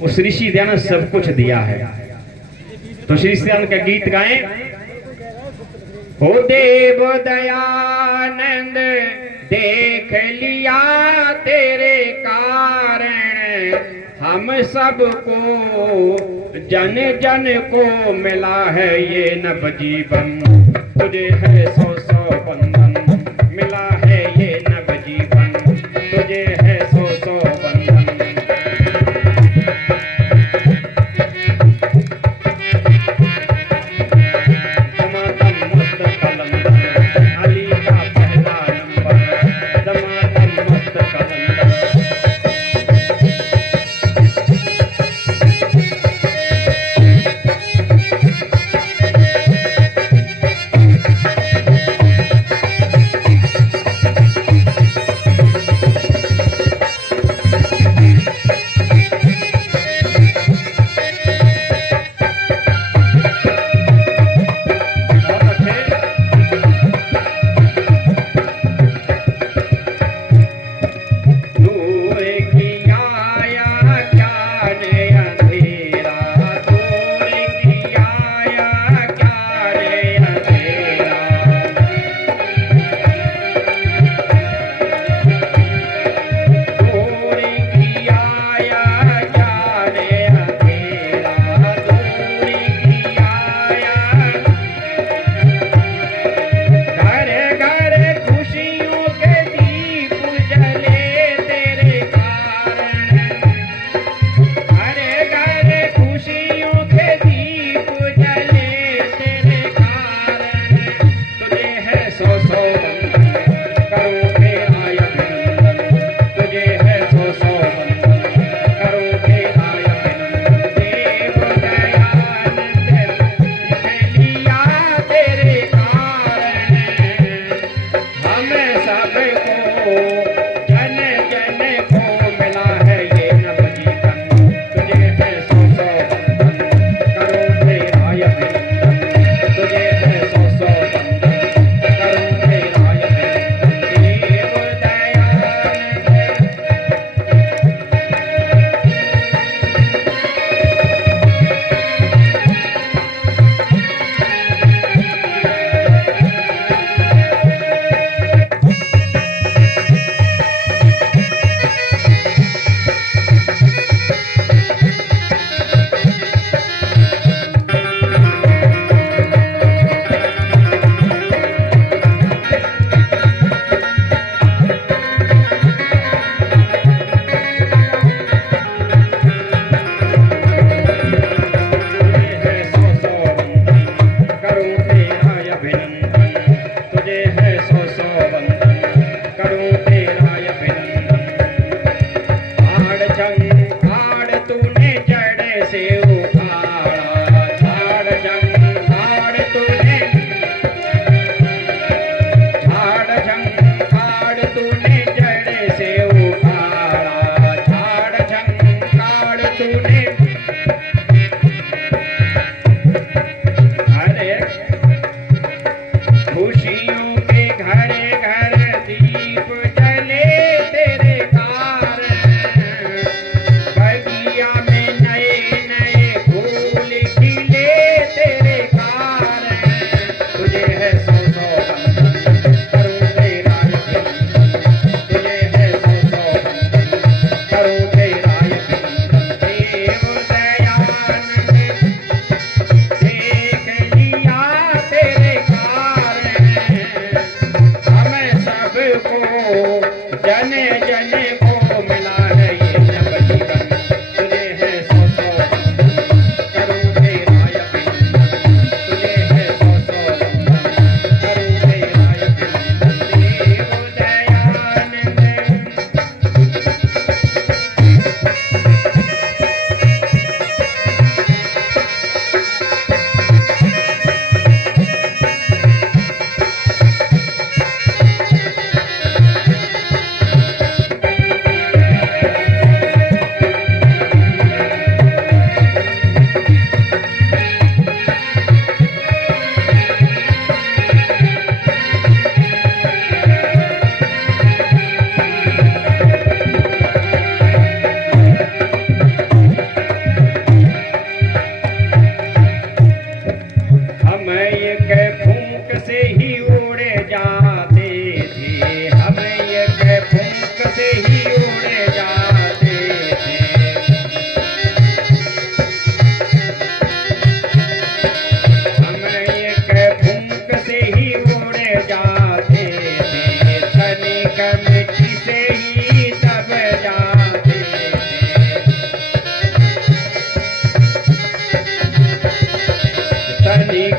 उस ऋषि दयानंद सब कुछ दिया है। तो श्री दयानंद का गीत गाएं। हो देव दयानंद देख लिया तेरे कारण, हम सबको जन जन को मिला है ये नव जीवन। तुझे है सौ सौ बंधन, मिला है ये नव जीवन। तुझे है सौ सौ बंधन।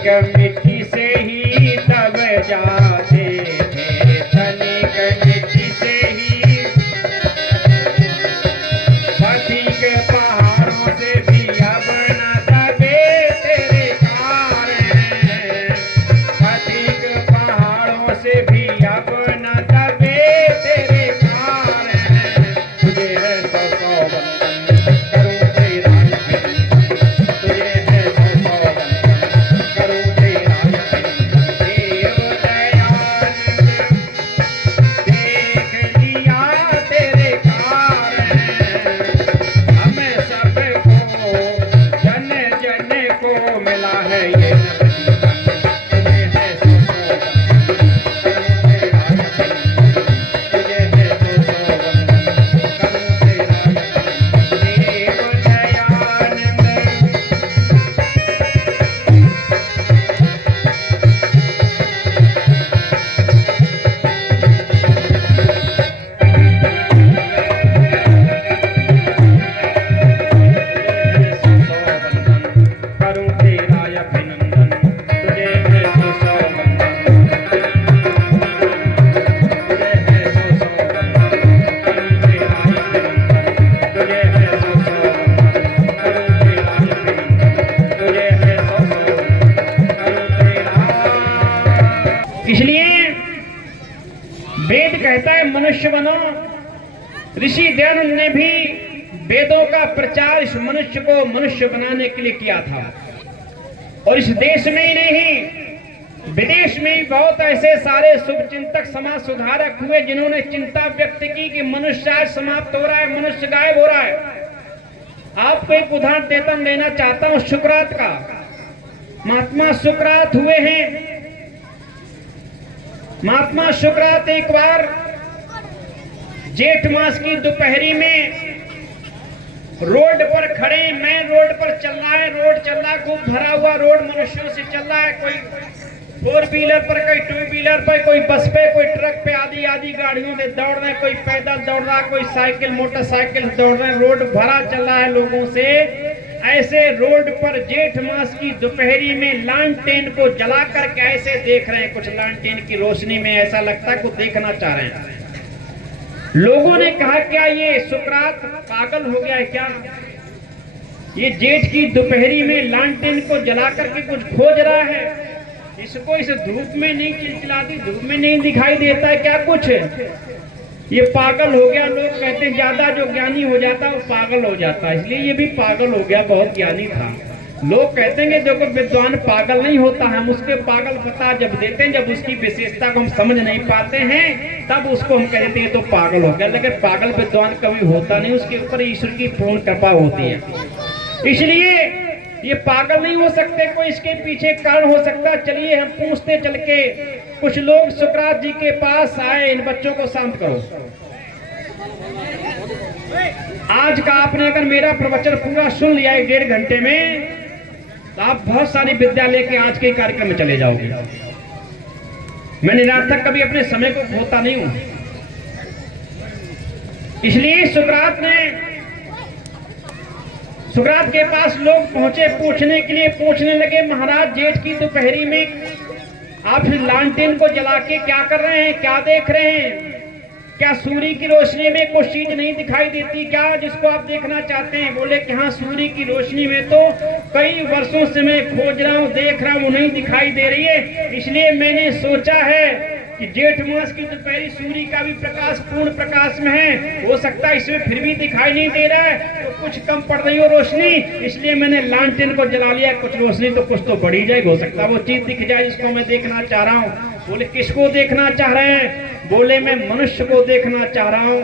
तनिक मिट्टी से ही दब जाते थे, तनिक मिट्टी से ही पथिक पहाड़ों से भी अब न दबे तेरे कारण, पथिक पहाड़ों से भी अब न दबे तेरे कारण। तुझे है सौ सौ वंदन करूं तेरा यकीन, तुझे है सौ सौ वंदन करूं तेरा यकीन। देव दयानंद देख लिया तेरे कारण, हमें सबको जन जन को मिला है ये नवजीवन। तुझे है सौ सौ वंदन करूं तेरा यकीन, तुझे है सौ सौ वंदन करूं तेरा यकीन। इसलिए वेद कहता है मनुष्य बनो। ऋषि दयानंद ने भी वेदों का प्रचार इस मनुष्य को मनुष्य बनाने के लिए किया था। और इस देश में ही नहीं, विदेश में भी बहुत ऐसे सारे शुभचिंतक समाज सुधारक हुए जिन्होंने चिंता व्यक्त की कि मनुष्य आज समाप्त हो रहा है, मनुष्य गायब हो रहा है। आपको एक उदाहरण देता हूं, लेना चाहता हूं सुकरात का। महात्मा सुकरात हुए हैं। महात्मा सुकरात एक बार जेठ मास की दोपहरी में रोड पर खड़े, मेन रोड पर चल रहा है, रोड चल रहा है, खूब भरा हुआ रोड मनुष्यों से चल रहा है। कोई 4 व्हीलर पर, कोई 2 व्हीलर पर, कोई बस पे, कोई ट्रक पे, आदि आदि गाड़ियों से दौड़ रहे हैं, कोई पैदल दौड़ रहा है, कोई साइकिल मोटरसाइकिल दौड़ रहे हैं। रोड भरा चल रहा है लोगों से। ऐसे रोड पर जेठ मास की दोपहरी में लालटेन को जला करके ऐसे देख रहे हैं, कुछ लालटेन की रोशनी में ऐसा लगता है कुछ देखना चाह रहे हैं। लोगों ने कहा क्या ये सुकरात पागल हो गया है क्या? ये जेठ की दोपहरी में लालटेन को जला करके कुछ खोज रहा है, इसको इस धूप में नहीं चिलचिलाती, धूप में नहीं दिखाई देता है क्या कुछ? ये पागल हो गया। लोग कहते हैं ज्यादा जो ज्ञानी हो जाता है वो पागल हो जाता है, इसलिए ये भी पागल हो गया, बहुत ज्ञानी था। लोग कहते हैं कि देखो विद्वान पागल नहीं होता, हम उसके पागल पता जब देते हैं, जब उसकी विशेषता को हम समझ नहीं पाते हैं तब उसको हम कहते हैं तो पागल हो गया। लेकिन पागल विद्वान कभी होता नहीं, उसके ऊपर ईश्वर की पूर्ण कृपा होती है। इसलिए ये पागल नहीं हो सकते, कोई इसके पीछे कारण हो सकता। चलिए हम पूछते चल के। कुछ लोग सुकरात जी के पास आए, इन बच्चों को शांत करो। आज का आपने अगर मेरा प्रवचन पूरा सुन लिया 1.5 घंटे में तो आप बहुत सारी विद्या लेके आज के कार्यक्रम में चले जाओगे। मैं निरर्थक कभी अपने समय को खोता नहीं हूं। इसलिए सुकरात के पास लोग पहुंचे पूछने के लिए। पूछने लगे महाराज जेठ की दोपहरी में आप लालटेन को जला के क्या कर रहे हैं, क्या देख रहे हैं? क्या सूर्य की रोशनी में कुछ चीज नहीं दिखाई देती क्या जिसको आप देखना चाहते हैं? बोले कि हाँ, सूर्य की रोशनी में तो कई वर्षों से मैं खोज रहा हूँ, देख रहा हूँ, नहीं दिखाई दे रही है। इसलिए मैंने सोचा है कि जेठ मास की दोपहरी सूर्य का भी प्रकाश पूर्ण प्रकाश में है, हो सकता है इसमें फिर भी दिखाई नहीं दे रहा है, तो कुछ कम पड़ रही हो रोशनी, इसलिए मैंने लालटेन को जला लिया। कुछ रोशनी तो कुछ तो बढ़ी जाए, हो सकता है वो चीज दिख जाए जिसको मैं देखना चाह रहा हूँ। बोले किसको देखना चाह रहे हैं? बोले मैं मनुष्य को देखना चाह रहा हूँ।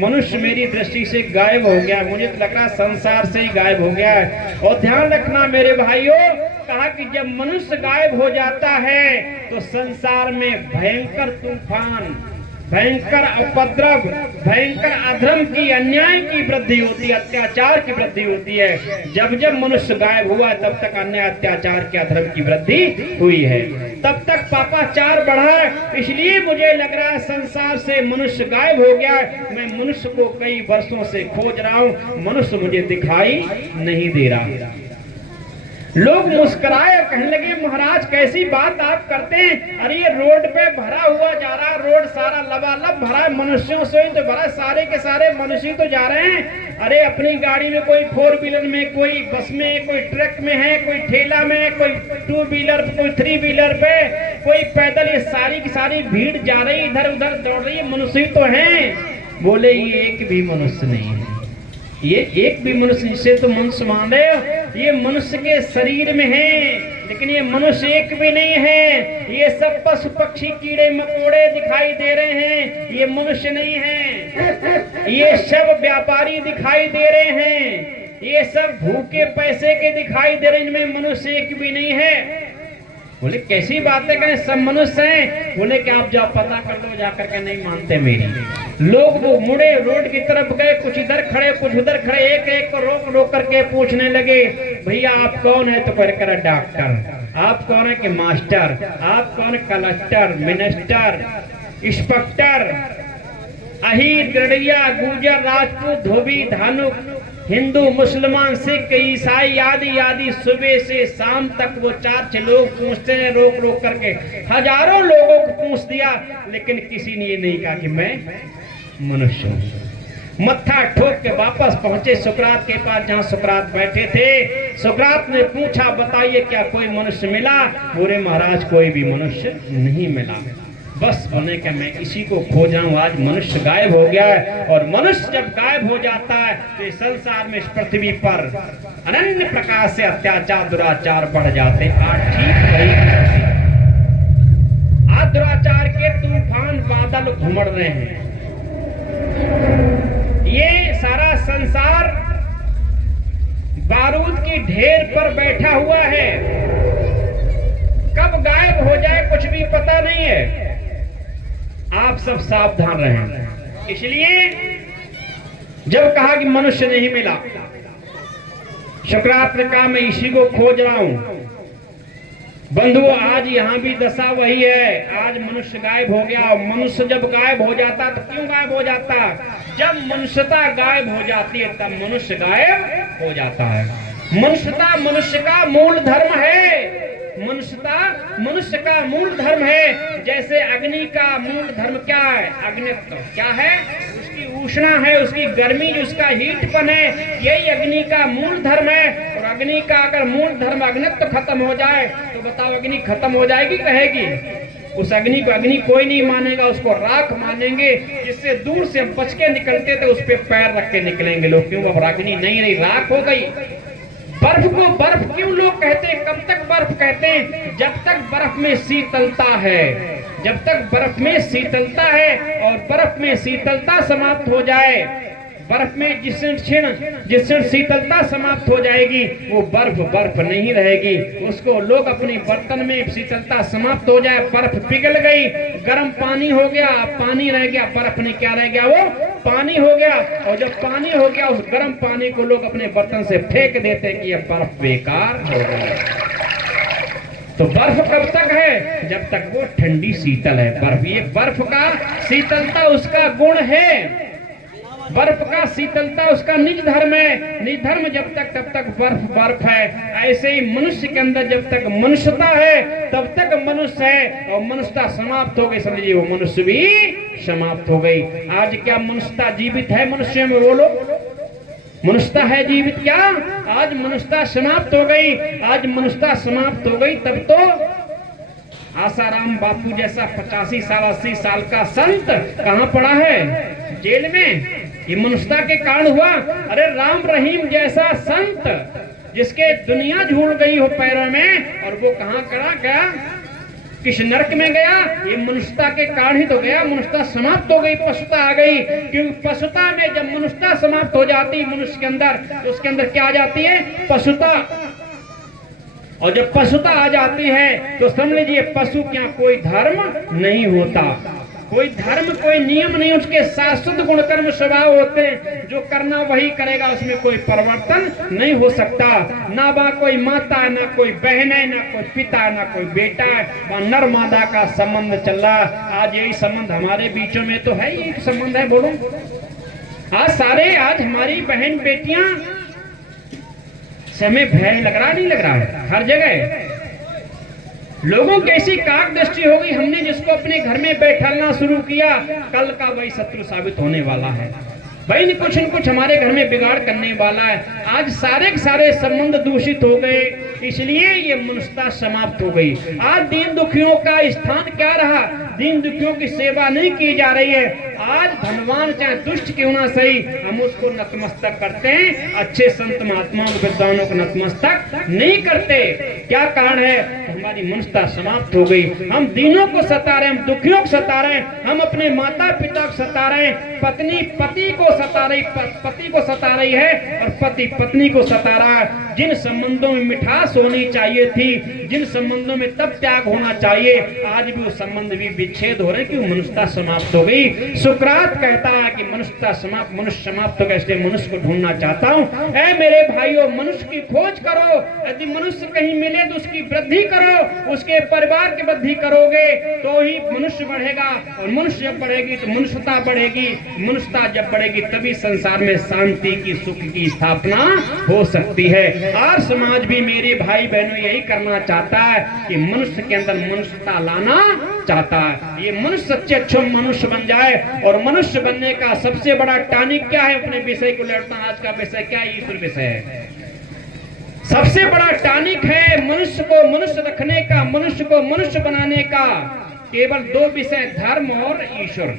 मनुष्य मेरी दृष्टि से गायब हो गया, मुझे तो लग रहा संसार से ही गायब हो गया है। और ध्यान रखना मेरे भाइयों, कहा कि जब मनुष्य गायब हो जाता है तो संसार में भयंकर तूफान, भयंकर उपद्रव, भयंकर अधर्म की, अन्याय की वृद्धि होती है, अत्याचार की वृद्धि होती है। जब जब मनुष्य गायब हुआ तब तक अन्याय, अत्याचार के, अधर्म की वृद्धि हुई है, तब तक पापाचार बढ़ा है। इसलिए मुझे लग रहा है संसार से मनुष्य गायब हो गया। मैं मनुष्य को कई वर्षों से खोज रहा हूँ, मनुष्य मुझे दिखाई नहीं दे रहा। लोग मुस्कुराए और कहने लगे महाराज कैसी बात आप करते हैं, अरे ये रोड पे भरा हुआ जा रहा, रोड सारा लबालब भरा है, मनुष्यों से ही तो भरा, सारे के सारे मनुष्य तो जा रहे हैं। अरे अपनी गाड़ी में कोई 4 व्हीलर में, कोई बस में, कोई ट्रक में है, कोई ठेला में, कोई 2 व्हीलर, कोई 3 व्हीलर पे, कोई पैदल, ये सारी की सारी भीड़ जा रही, इधर उधर दौड़ रही है, मनुष्य तो हैं। बोले ये एक भी मनुष्य नहीं है, ये एक भी मनुष्य, जिसे तो मनुष्य मान रहे हो, ये मनुष्य के शरीर में है, लेकिन ये मनुष्य एक भी नहीं है। ये सब पशु पक्षी कीड़े मकोड़े दिखाई दे रहे हैं, ये मनुष्य नहीं है। ये सब व्यापारी दिखाई दे रहे हैं, ये सब भूखे पैसे के दिखाई दे रहे हैं, इनमें मनुष्य एक भी नहीं है। बोले कैसी बातें करें, सब मनुष्य हैं। बोले कि आप जाओ पता कर लो जाकर के, नहीं मानते मेरी। लोग वो मुड़े रोड की तरफ गए, कुछ इधर खड़े कुछ उधर खड़े, एक एक को रोक रोक करके पूछने लगे भैया आप कौन है, तो कोई कह डॉक्टर, आप कौन है कि मास्टर, आप कौन कलेक्टर, मिनिस्टर, इंस्पेक्टर, अहीर, गड़िया, गुर्जर, राजपूत, धोबी, धानुक, हिंदू, मुसलमान, सिख, ईसाई आदि आदि, सुबह से शाम तक वो 4-6 लोग पूछते हैं, रोक रोक करके हजारों लोगों को पूछ दिया, लेकिन किसी ने ये नहीं कहा कि मैं मनुष्य हूं। मत्था ठोक के वापस पहुंचे सुकरात के पास, जहां सुकरात बैठे थे। सुकरात ने पूछा बताइए क्या कोई मनुष्य मिला? बोले महाराज कोई भी मनुष्य नहीं मिला। बस बोले कि मैं इसी को खोज रहा हूं, आज मनुष्य गायब हो गया है। और मनुष्य जब गायब हो जाता है तो इस संसार में, इस पृथ्वी पर अनन्य प्रकार से अत्याचार दुराचार बढ़ जाते हैं। आज ठीक वही, आज दुराचार के तूफान बादल घुमड़ रहे हैं। ये सारा संसार बारूद की ढेर पर बैठा हुआ है, कब गायब हो जाए कुछ भी पता नहीं है। आप सब सावधान रहें। इसलिए जब कहा कि मनुष्य नहीं मिला, शुक्रात ने कहा मैं इसी को खोज रहा हूं। बंधुओं आज यहाँ भी दशा वही है, आज मनुष्य गायब हो गया। मनुष्य जब गायब हो जाता तो क्यों गायब हो जाता? जब मनुष्यता गायब हो जाती है तब मनुष्य गायब हो जाता है। मनुष्यता मनुष्य का मूल धर्म है, मनुष्यता मनुष्य का मूल धर्म है। जैसे अग्नि का मूल धर्म क्या है? अग्नित्व क्या है? उसकी उष्णा है, उसकी गर्मी, उसका हीटपन है, यही अग्नि का मूल धर्म है। और अग्नि का अगर मूल धर्म अग्नित्व खत्म हो जाए तो बताओ अग्नि खत्म हो जाएगी कहेगी? उस अग्नि को अग्नि कोई नहीं मानेगा, उसको राख मानेंगे। जिससे दूर से हम बच के निकलते थे उस पर पैर रख के निकलेंगे लोग, क्यों? अब अग्नि नहीं रही, राख हो गई। बर्फ को बर्फ क्यों लोग कहते हैं? कब तक बर्फ कहते हैं? जब तक बर्फ में शीतलता है, जब तक बर्फ में शीतलता है। और बर्फ में शीतलता समाप्त हो जाए, बर्फ में जिस क्षण शीतलता समाप्त हो जाएगी वो बर्फ बर्फ नहीं रहेगी। उसको लोग अपने बर्तन में शीतलता समाप्त हो जाए, बर्फ पिघल गई, गर्म पानी हो गया, पानी रह गया, बर्फ नहीं क्या रह गया? वो पानी हो गया। और जब पानी हो गया उस गर्म पानी को लोग अपने बर्तन से फेंक देते कि यह बर्फ बेकार हो गई। तो बर्फ कब तक है? जब तक वो ठंडी शीतल है बर्फ। ये बर्फ का शीतलता उसका गुण है, बर्फ का शीतलता उसका निज धर्म है। निज धर्म जब तक तब तक बर्फ बर्फ है। ऐसे ही मनुष्य के अंदर जब तक मनुष्यता है तब तक मनुष्य है, और मनुष्यता समाप्त हो गई समझिए वो मनुष्य भी समाप्त हो गई। आज क्या मनुष्यता जीवित है मनुष्य में? बोलो मनुष्यता है जीवित क्या? आज मनुष्यता समाप्त हो गई। आज मनुष्यता समाप्त हो गई तब तो आसाराम बापू जैसा 85 साल 80 साल का संत कहाँ पड़ा है? जेल में। ये मनुष्यता के कारण हुआ। अरे राम रहीम जैसा संत जिसके दुनिया झूल गई हो पैरों में, और वो कहाँ कड़ा गया? किस नरक में गया? ये मनुष्यता के कारण ही तो गया। मनुष्यता समाप्त हो गई, पशुता आ गई। क्योंकि पशुता में जब मनुष्यता समाप्त हो जाती है मनुष्य के अंदर, तो उसके अंदर क्या आ जाती है? पशुता। और जब पशुता आ जाती है तो समझ लीजिए पशु क्या कोई धर्म नहीं होता, कोई धर्म कोई नियम नहीं, उसके शाश्वत गुणकर्म स्वभाव होते हैं। जो करना वही करेगा, उसमें कोई परिवर्तन नहीं हो सकता। ना बा कोई माता है, ना कोई बहन है, ना कोई पिता है, ना कोई बेटा है। नर मादा का संबंध चल रहा। आज यही संबंध हमारे बीचों में तो है, यही संबंध है। बोलो आज सारे आज हमारी बहन बेटियां समय भय लग रहा नहीं लग रहा है? हर जगह लोगों की ऐसी काक दृष्टि हो गई, हमने जिसको अपने घर में बैठाना शुरू किया कल का वही शत्रु साबित होने वाला है, भाई न कुछ हमारे घर में बिगाड़ करने वाला है। आज सारे के सारे संबंध दूषित हो गए, इसलिए ये मनुष्यता समाप्त हो गई। आज दीन दुखियों का स्थान क्या रहा? दीन दुखियों की सेवा नहीं की जा रही है। आज धनवान चाहे दुष्ट क्यों ना सही, हम उसको नतमस्तक करते हैं, अच्छे संत महात्माओं विद्वानों को नतमस्तक नहीं करते। क्या कारण है? हमारी मनुष्यता समाप्त हो गई। हम दीनों को सता रहे, हम दुखियों को सता रहे, हम अपने माता पिता को सता रहे, पत्नी पति को सता रही, पति को सता रही है और पति पत्नी को सता रहा है। जिन संबंधों में मिठास होनी चाहिए थी, जिन संबंधों में तब त्याग होना चाहिए, आज भी वो संबंध भी विच्छेद हो रहे हैं, क्यों? मनुष्यता समाप्त हो गई। सुकरात कहता है कि मनुष्यता समाप्त, मनुष्य समाप्त हो गया, इसलिए मनुष्य को ढूंढना चाहता हूँ। ऐ मेरे भाइयों, मनुष्य की खोज करो, यदि मनुष्य कहीं मिले तो उसकी वृद्धि करो, उसके परिवार की वृद्धि करोगे तो ही मनुष्य बढ़ेगा, और मनुष्य जब बढ़ेगी तो मनुष्यता बढ़ेगी, मनुष्यता जब बढ़ेगी तभी संसार में शांति की, सुख की स्थापना हो सकती है। और समाज भी मेरे भाई बहनों यही करना चाहता है कि मनुष्य के अंदर मनुष्यता लाना चाहता है। ये मनुष्य सच्चे अच्छे मनुष्य बन जाए, और मनुष्य बनने का सबसे बड़ा टॉनिक क्या है? अपने विषय को लौटता, आज का विषय क्या है? ईश्वर विषय है। सबसे बड़ा टॉनिक है मनुष्य को मनुष्य रखने का, मनुष्य को मनुष्य बनाने का, केवल दो विषय, धर्म और ईश्वर।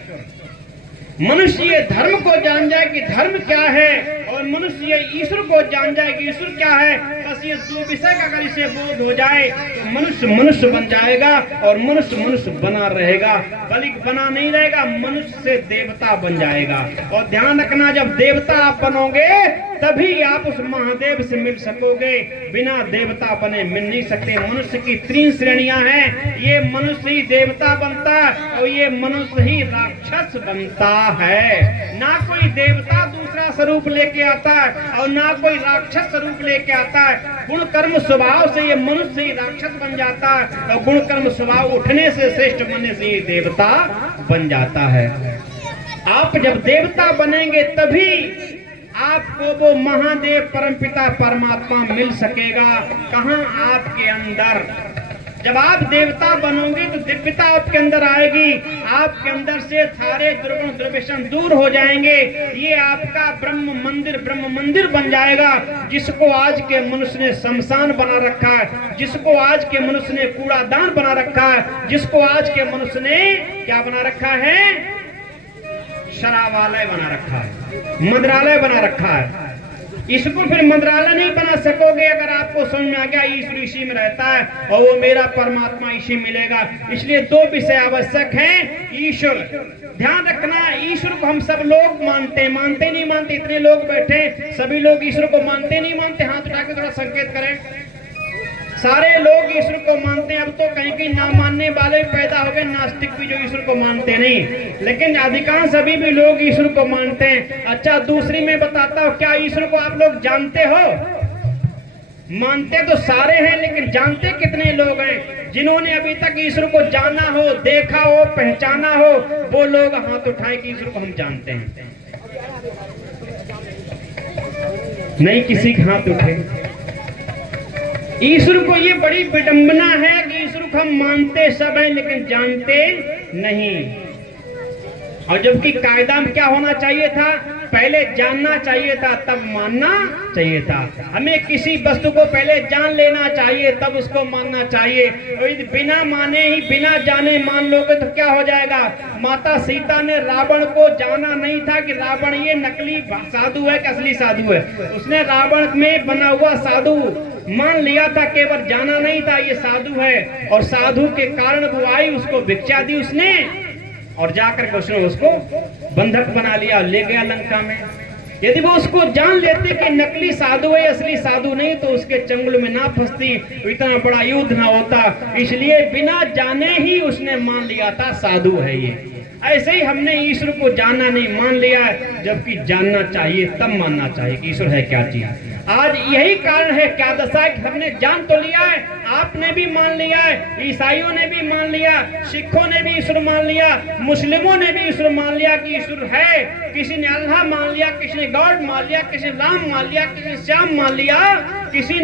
मनुष्य ये धर्म को जान जाए कि धर्म क्या है, और मनुष्य ये ईश्वर को जान जाए कि ईश्वर क्या है, बस ये दो विषय का अगर इसे बोध हो जाए तो मनुष्य मनुष्य बन जाएगा, और मनुष्य मनुष्य बना रहेगा, बल्कि बना नहीं रहेगा, मनुष्य से देवता बन जाएगा। और ध्यान रखना, जब देवता आप बनोगे तभी आप उस महादेव से मिल सकोगे, बिना देवता बने मिल नहीं सकते। मनुष्य की 3 श्रेणियां हैं, ये मनुष्य ही देवता बनता है और ये मनुष्य ही राक्षस बनता है। ना कोई देवता दूसरा स्वरूप लेके आता है और ना कोई राक्षस स्वरूप लेके आता है। गुण कर्म स्वभाव से ये मनुष्य ही राक्षस बन जाता है, और गुण कर्म स्वभाव उठने से, श्रेष्ठ बनने से ये देवता बन जाता है। आप जब देवता बनेंगे तभी आपको वो महादेव परमपिता परमात्मा मिल सकेगा। कहां? आपके अंदर। जब आप देवता बनोगे तो दिव्यता आपके अंदर आएगी, आपके अंदर से सारे दुर्गुण दुर्व्यसन दूर हो जाएंगे। ये आपका ब्रह्म मंदिर बन जाएगा, जिसको आज के मनुष्य ने शमशान बना रखा है, जिसको आज के मनुष्य ने कूड़ादान बना रखा है, जिसको आज के मनुष्य ने क्या बना रखा है? शराबालय बना रखा है, मंदिरालय बना रखा है। इसको फिर मंदिरालय नहीं बना सकोगे अगर आपको समझ में आ गया ईश्वर इसी में रहता है और वो मेरा परमात्मा इसी मिलेगा। इसलिए 2 विषय आवश्यक हैं। ईश्वर, ध्यान रखना, ईश्वर को हम सब लोग मानते हैं, मानते नहीं मानते? इतने लोग बैठे, सभी लोग ईश्वर को मानते नहीं मानते? हाथ उठा के थोड़ा संकेत करें। सारे लोग ईश्वर को मानते हैं। अब तो कहीं कहीं ना मानने वाले पैदा हो गए, नास्तिक भी, जो ईश्वर को मानते नहीं, लेकिन अधिकांश अभी भी लोग ईश्वर को मानते हैं। अच्छा, दूसरी मैं बताता हूँ, क्या ईश्वर को आप लोग जानते हो? मानते तो सारे हैं, लेकिन जानते कितने लोग हैं? जिन्होंने अभी तक ईश्वर को जाना हो, देखा हो, पहचाना हो, वो लोग हाथ उठाए कि ईश्वर को हम जानते हैं। नहीं किसी के हाथ उठे। ईश्वर को ये बड़ी विडंबना है कि ईश्वर को हम मानते सब हैं लेकिन जानते नहीं। और जबकि कायदा में क्या होना चाहिए था? पहले जानना चाहिए था, तब मानना चाहिए था। हमें किसी वस्तु को पहले जान लेना चाहिए, तब उसको मानना चाहिए। और यदि बिना माने ही, बिना जाने मान लोगे तो क्या हो जाएगा? माता सीता ने रावण को जाना नहीं था कि रावण ये नकली साधु है कि असली साधु है। उसने रावण में बना हुआ साधु मान लिया था, केवल जाना नहीं था ये साधु है। और साधु के कारण वो आई, उसको भिक्षा दी उसने, और जाकर उसने उसको बंधक बना लिया, ले गया लंका में। यदि वो उसको जान लेते कि नकली साधु है, असली साधु नहीं, तो उसके चंगुल में ना फंसती, इतना बड़ा युद्ध ना होता। इसलिए बिना जाने ही उसने मान लिया था साधु है ये। ऐसे ही हमने ईश्वर को जाना नहीं, मान लिया है, जबकि जानना चाहिए, तब मानना चाहिए कि ईश्वर है क्या चीज। आज यही कारण है क्या दशा है कि हमने जान तो लिया है, आपने भी मान लिया है, ईसाइयों ने भी मान लिया, सिखों ने भी ईश्वर मान लिया, मुस्लिमों ने भी ईश्वर मान लिया कि ईश्वर है। किसी ने अल्लाह मान लिया, किसी ने गॉड मान लिया, किसी ने राम मान लिया, किसी ने श्याम मान लिया, किसी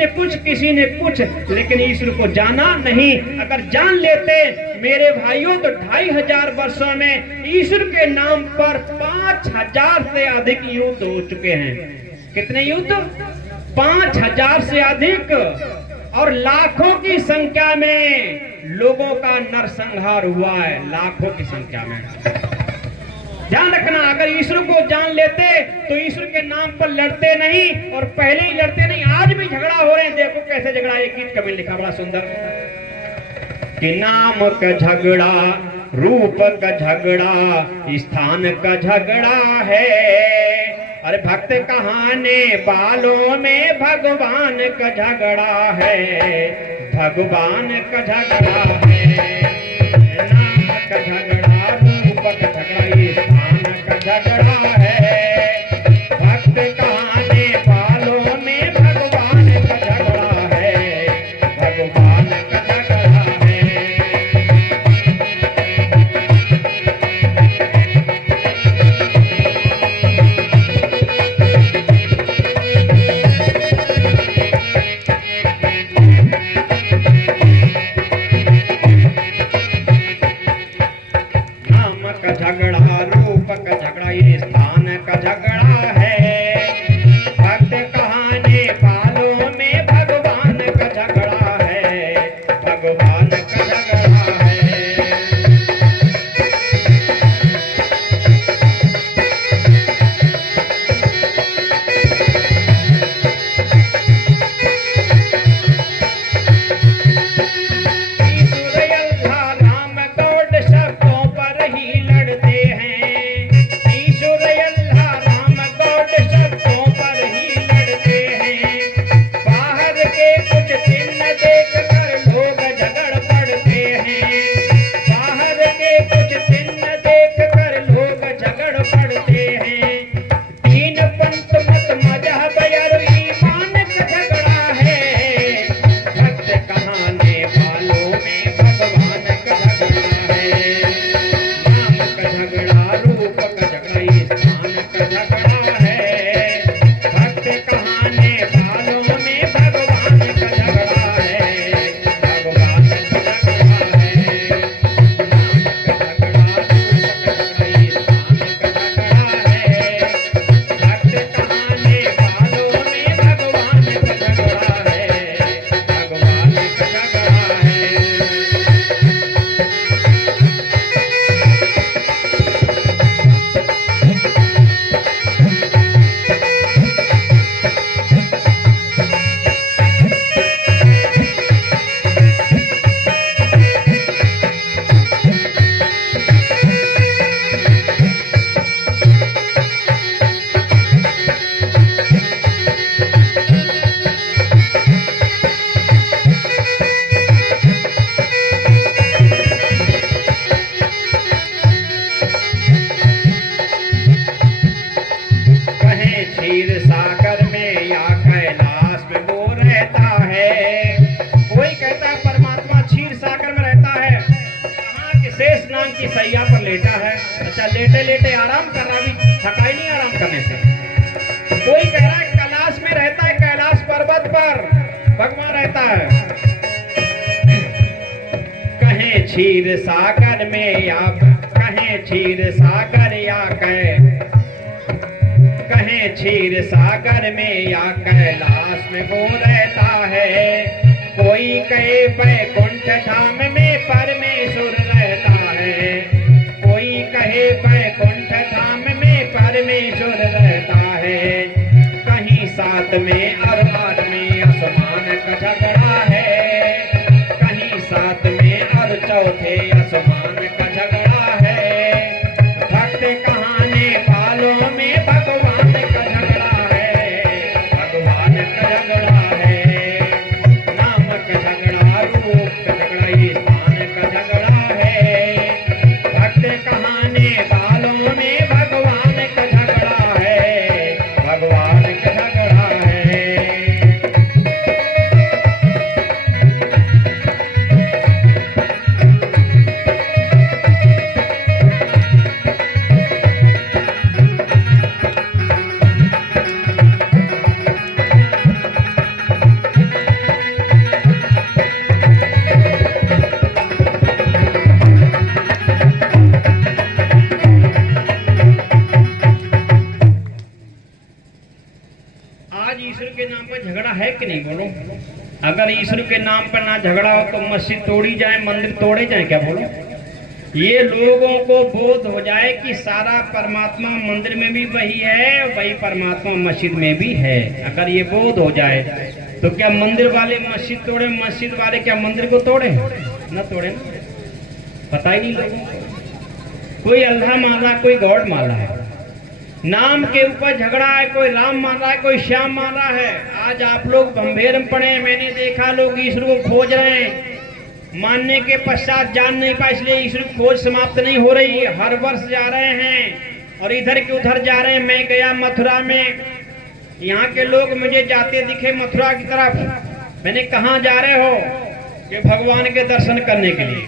ने कुछ, लेकिन ईश्वर को जाना नहीं। अगर जान लेते मेरे भाइयों तो 2500 वर्षों में ईश्वर के नाम पर 5000 से अधिक युद्ध हो चुके हैं। कितने युद्ध? 5000 से अधिक, और लाखों की संख्या में लोगों का नरसंहार हुआ है, लाखों की संख्या में। ध्यान रखना, अगर ईश्वर को जान लेते तो ईश्वर के नाम पर लड़ते नहीं, और पहले ही लड़ते नहीं, आज भी झगड़ा हो रहे हैं। देखो कैसे झगड़ा, एक गीत कमेंट लिखा बड़ा सुंदर कि नाम का झगड़ा, रूप का झगड़ा, स्थान का झगड़ा है। अरे भक्त कहाने बालों में भगवान का झगड़ा है, भगवान का झगड़ा है। नाम का झगड़ा, रूप का झगड़ा, स्थान का झगड़ा है। भक्त कहाने बालों में भगवान का झगड़ा है, भगवान का झगड़ा है। झगड़ा, रूप का झगड़ा, ये स्थान का झगड़ा है। भक्त कहाने बालों में भगवान का झगड़ा है, भगवान का झगड़ा है। क्षीर सागर में या कैलाश में वो रहता है। कोई कहता है परमात्मा क्षीर सागर में रहता है, कहाँ कि शेष नाग की सैया पर लेटा है। अच्छा, लेटे लेटे आराम कर रहा, भी थकाई नहीं आराम करने से। कोई कह रहा है कैलाश में रहता है, कैलाश पर्वत पर भगवान रहता है। कहें क्षीर सागर में या कहें क्षीर सागर या कहें क्षीर सागर में या कैलाश में वो रहता है। कोई कहे वैकुंठ धाम में परमेश्वर रहता है, कोई कहे वैकुंठ धाम में परमेश्वर रहता है। कहीं 7 में और 8 में आसमान का झगड़ा है, कहीं 7 में और चौथे आसमान का झगड़ा है। भक्त कहाने बालों में भगवान का झगड़ा है, भगवान का झगड़ा है। नाम का झगड़ा, रूप का झगड़ा, ये है कि नहीं बोलो? अगर ईश्वर के नाम पर ना झगड़ा हो तो मस्जिद तोड़ी जाए, मंदिर तोड़े जाए क्या बोलो? ये लोगों को बोध हो जाए कि सारा परमात्मा मंदिर में भी वही है, वही परमात्मा मस्जिद में भी है। अगर ये बोध हो जाए तो क्या मंदिर वाले मस्जिद तोड़े, मस्जिद वाले क्या मंदिर को तोड़े? न तोड़े ना, पता ही नहीं लोगों को। कोई अल्लाह मान रहा, कोई गॉड मान रहा है, नाम के ऊपर झगड़ा है, कोई राम मान रहा है, कोई श्याम मान रहा है। आज आप लोग गंभीर में पड़े, मैंने देखा लोग ईश्वर को खोज रहे हैं, मानने के पश्चात जान नहीं पाए, इसलिए ईश्वर की खोज समाप्त नहीं हो रही। हर वर्ष जा रहे हैं और इधर के उधर जा रहे हैं। मैं गया मथुरा में, यहाँ के लोग मुझे जाते दिखे मथुरा की तरफ। मैंने कहाँ जा रहे हो? कि भगवान के दर्शन करने के लिए।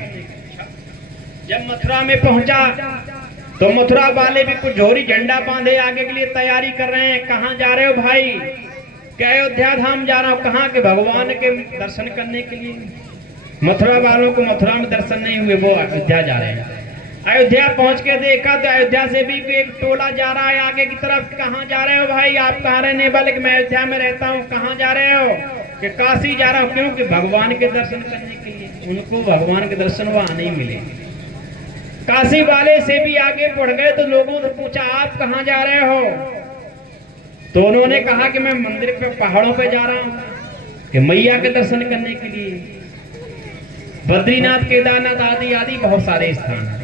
जब मथुरा में पहुंचा तो मथुरा वाले भी कुछ झोरी झंडा बांधे आगे के लिए तैयारी कर रहे हैं। कहाँ जा रहे हो भाई? क्या अयोध्या धाम जा रहा हूँ। कहाँ के? भगवान के दर्शन करने के लिए। मथुरा वालों को मथुरा में दर्शन नहीं हुए, वो अयोध्या जा रहे हैं। अयोध्या पहुंच के देखा तो अयोध्या से भी एक टोला जा रहा है आगे की तरफ। कहाँ जा रहे हो भाई? आप कहाँ रहने वाले? मैं अयोध्या में रहता हूँ। कहाँ जा रहे हो? कि काशी जा रहा हूँ। क्यों? कि भगवान के दर्शन करने के लिए। उनको भगवान के दर्शन वहां नहीं मिले। काशी वाले से भी आगे बढ़ गए तो लोगों से पूछा आप कहाँ जा रहे हो? तो उन्होंने कहा कि मैं मंदिर पे पहाड़ों पे जा रहा हूँ कि मैया के दर्शन करने के लिए। बद्रीनाथ, केदारनाथ आदि आदि बहुत सारे स्थान हैं।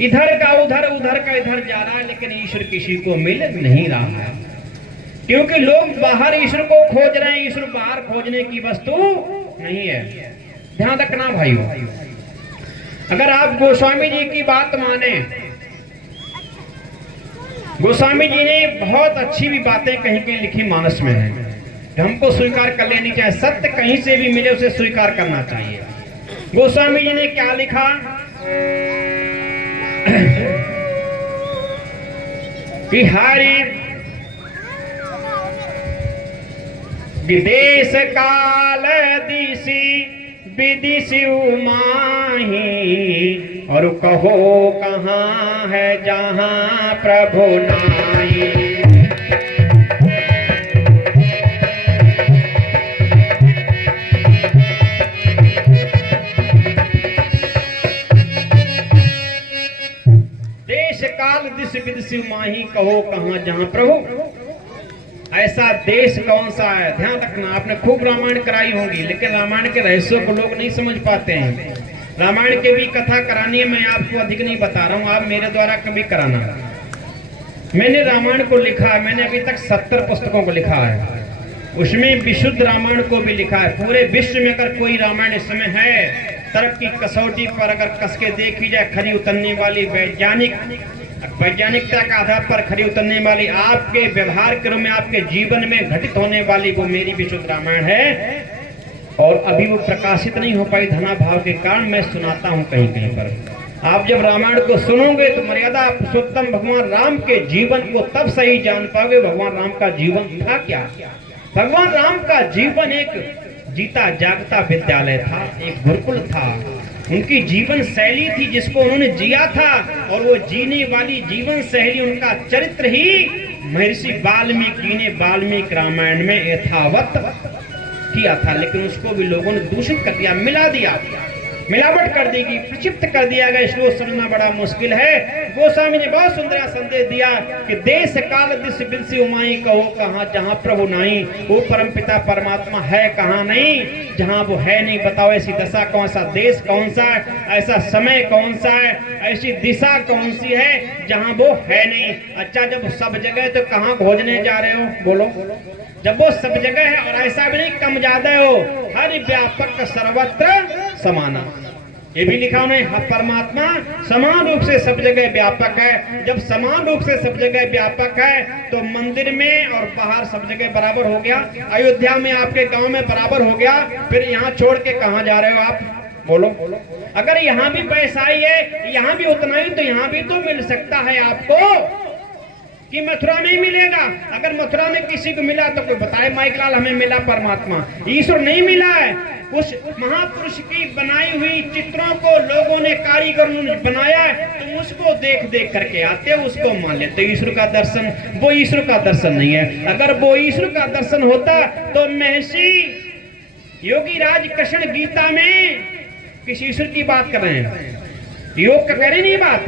इधर का उधर, उधर का इधर जा रहा है, लेकिन ईश्वर किसी को मिल नहीं रहा है, क्योंकि लोग बाहर ईश्वर को खोज रहे हैं। ईश्वर बाहर खोजने की वस्तु नहीं है। ध्यान रखना भाइयों, अगर आप गोस्वामी जी की बात माने, गोस्वामी जी ने बहुत अच्छी भी बातें कहीं कहीं लिखी मानस में है, हमको स्वीकार कर लेनी चाहिए। सत्य कहीं से भी मिले उसे स्वीकार करना चाहिए। गोस्वामी जी ने क्या लिखा कि हरि विदेश काल दिशि विदिशि माही, और कहो कहाँ है जहाँ प्रभु नाही। देश काल दिश विदिशि माही, कहो कहाँ जहाँ प्रभु। ऐसा देश कौन सा है? ध्यान रखना, आपने खूब रामायण कराई होगी, लेकिन रामायण के रहस्यों को लोग नहीं समझ पाते हैं। रामायण की भी कथा करानी है, मैं आपको अधिक नहीं बता रहा हूँ, आप मेरे द्वारा कभी कराना। मैंने रामायण को लिखा है, मैंने अभी तक 70 पुस्तकों को लिखा है, उसमें विशुद्ध रामायण को भी लिखा है। पूरे विश्व में अगर कोई रामायण इस समय है, तर्क की कसौटी पर अगर कस के देखी जाए, खरी उतरने वाली, वैज्ञानिकता के आधार पर खरी उतरने वाली, आपके व्यवहार क्रम में, आपके जीवन में घटित होने वाली, वो मेरी विशुद्ध रामायण है। और अभी वो प्रकाशित नहीं हो पाई धनाभाव के कारण, मैं सुनाता हूँ कहीं कहीं पर। आप जब रामायण को सुनोगे तो मर्यादा पुरुषोत्तम भगवान राम के जीवन को तब सही जान पाओगे भगवान राम का जीवन था क्या। भगवान राम का जीवन एक जीता जागता विद्यालय था, एक गुरुकुल था। उनकी जीवन शैली थी जिसको उन्होंने जिया था, और वो जीने वाली जीवन शैली, उनका चरित्र ही महर्षि वाल्मीकि ने वाल्मीकि रामायण में यथावत किया था। लेकिन उसको भी लोगों ने दूषित कर दिया, मिला दिया, मिलावट कर दी गई, प्रक्षिप्त कर दिया गया, इसको समझना बड़ा मुश्किल है। गोस्वामी ने बहुत सुंदर संदेश दिया कि देश काल दिश विदिशि उमाई, कहो कहाँ जहाँ प्रभु नहीं। वो परमपिता परमात्मा है कहाँ नहीं, जहाँ वो है नहीं। बताओ ऐसी दशा कौन सा, देश कौन सा, ऐसा समय कौन सा है, ऐसी दिशा कौन सी है जहाँ वो है नहीं। अच्छा, जब सब जगह तो कहाँ खोजने जा रहे हो बोलो? जब वो सब जगह है, और ऐसा भी नहीं कम ज्यादा हो, हर व्यापक सर्वत्र समाना। ये भी लिखा उन्हें, परमात्मा समान रूप से सब जगह व्यापक है। जब समान रूप से सब जगह व्यापक है तो मंदिर में और बाहर सब जगह बराबर हो गया। अयोध्या में, आपके गांव में बराबर हो गया, फिर यहाँ छोड़ के कहाँ जा रहे हो आप बोलो? अगर यहाँ भी पैसा ही है, यहाँ भी उतना ही, तो यहाँ भी तो मिल सकता है आपको कि मथुरा में ही मिलेगा। अगर मथुरा में किसी को मिला तो कोई बताए माइकलाल हमें मिला परमात्मा, ईश्वर नहीं मिला है। उस महापुरुष की बनाई हुई चित्रों को लोगों ने, कारीगरों ने बनाया है, तो उसको देख देख करके आते, उसको मान लेते ईश्वर का दर्शन। वो ईश्वर का दर्शन नहीं है। अगर वो ईश्वर का दर्शन होता तो महर्षि योगी राज कृष्ण गीता में किस ईश्वर की बात कर रहे हैं? योग का कह रहे नहीं बात,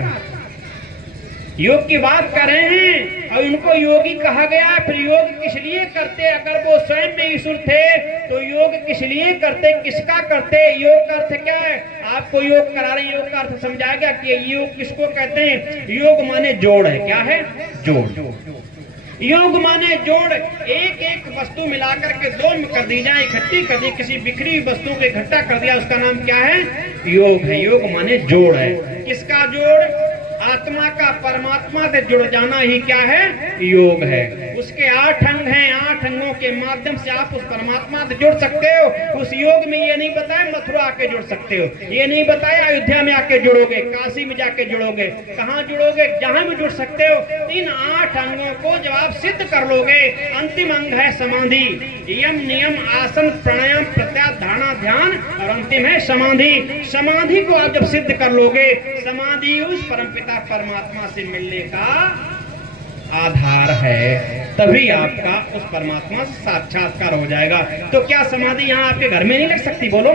योग की बात कर रहे हैं और उनको योगी कहा गया। फिर योग किस लिए करते? अगर वो स्वयं में ईश्वर थे तो योग किस लिए करते, किसका करते? योग का अर्थ क्या है? आपको योग करा रहे, योग का अर्थ समझा गया कि योग किसको कहते हैं। योग माने जोड़ है। क्या है? जोड़। योग माने जोड़। एक एक वस्तु मिलाकर के दो में कर दी जाए, इकट्ठी कर दी, किसी बिखरी हुई वस्तु को इकट्ठा कर दिया, उसका नाम क्या है? योग है। योग माने जोड़ है। किसका जोड़? आत्मा का परमात्मा से जुड़ जाना ही क्या है? योग है। उसके 8 अंग हैं, 8 अंगों के माध्यम से आप उस परमात्मा से जुड़ सकते हो। उस योग में ये नहीं बताया मथुरा आके जुड़ सकते हो, ये नहीं बताया अयोध्या में आके जुड़ोगे, काशी में जाके जुड़ोगे, कहाँ जुड़ोगे? जहां भी जुड़ सकते हो। इन 8 अंगों को जब आप सिद्ध कर लोगे, अंतिम अंग है समाधि। यम नियम आसन प्राणायाम प्रत्याहार धारणा ध्यान और अंतिम है समाधि। समाधि को आप जब सिद्ध कर लोगे, समाधि उस परमपिता परमात्मा से मिलने का आधार है, तभी आपका उस परमात्मा से साक्षात्कार हो जाएगा। तो क्या समाधि यहाँ आपके घर में नहीं लग सकती? बोलो,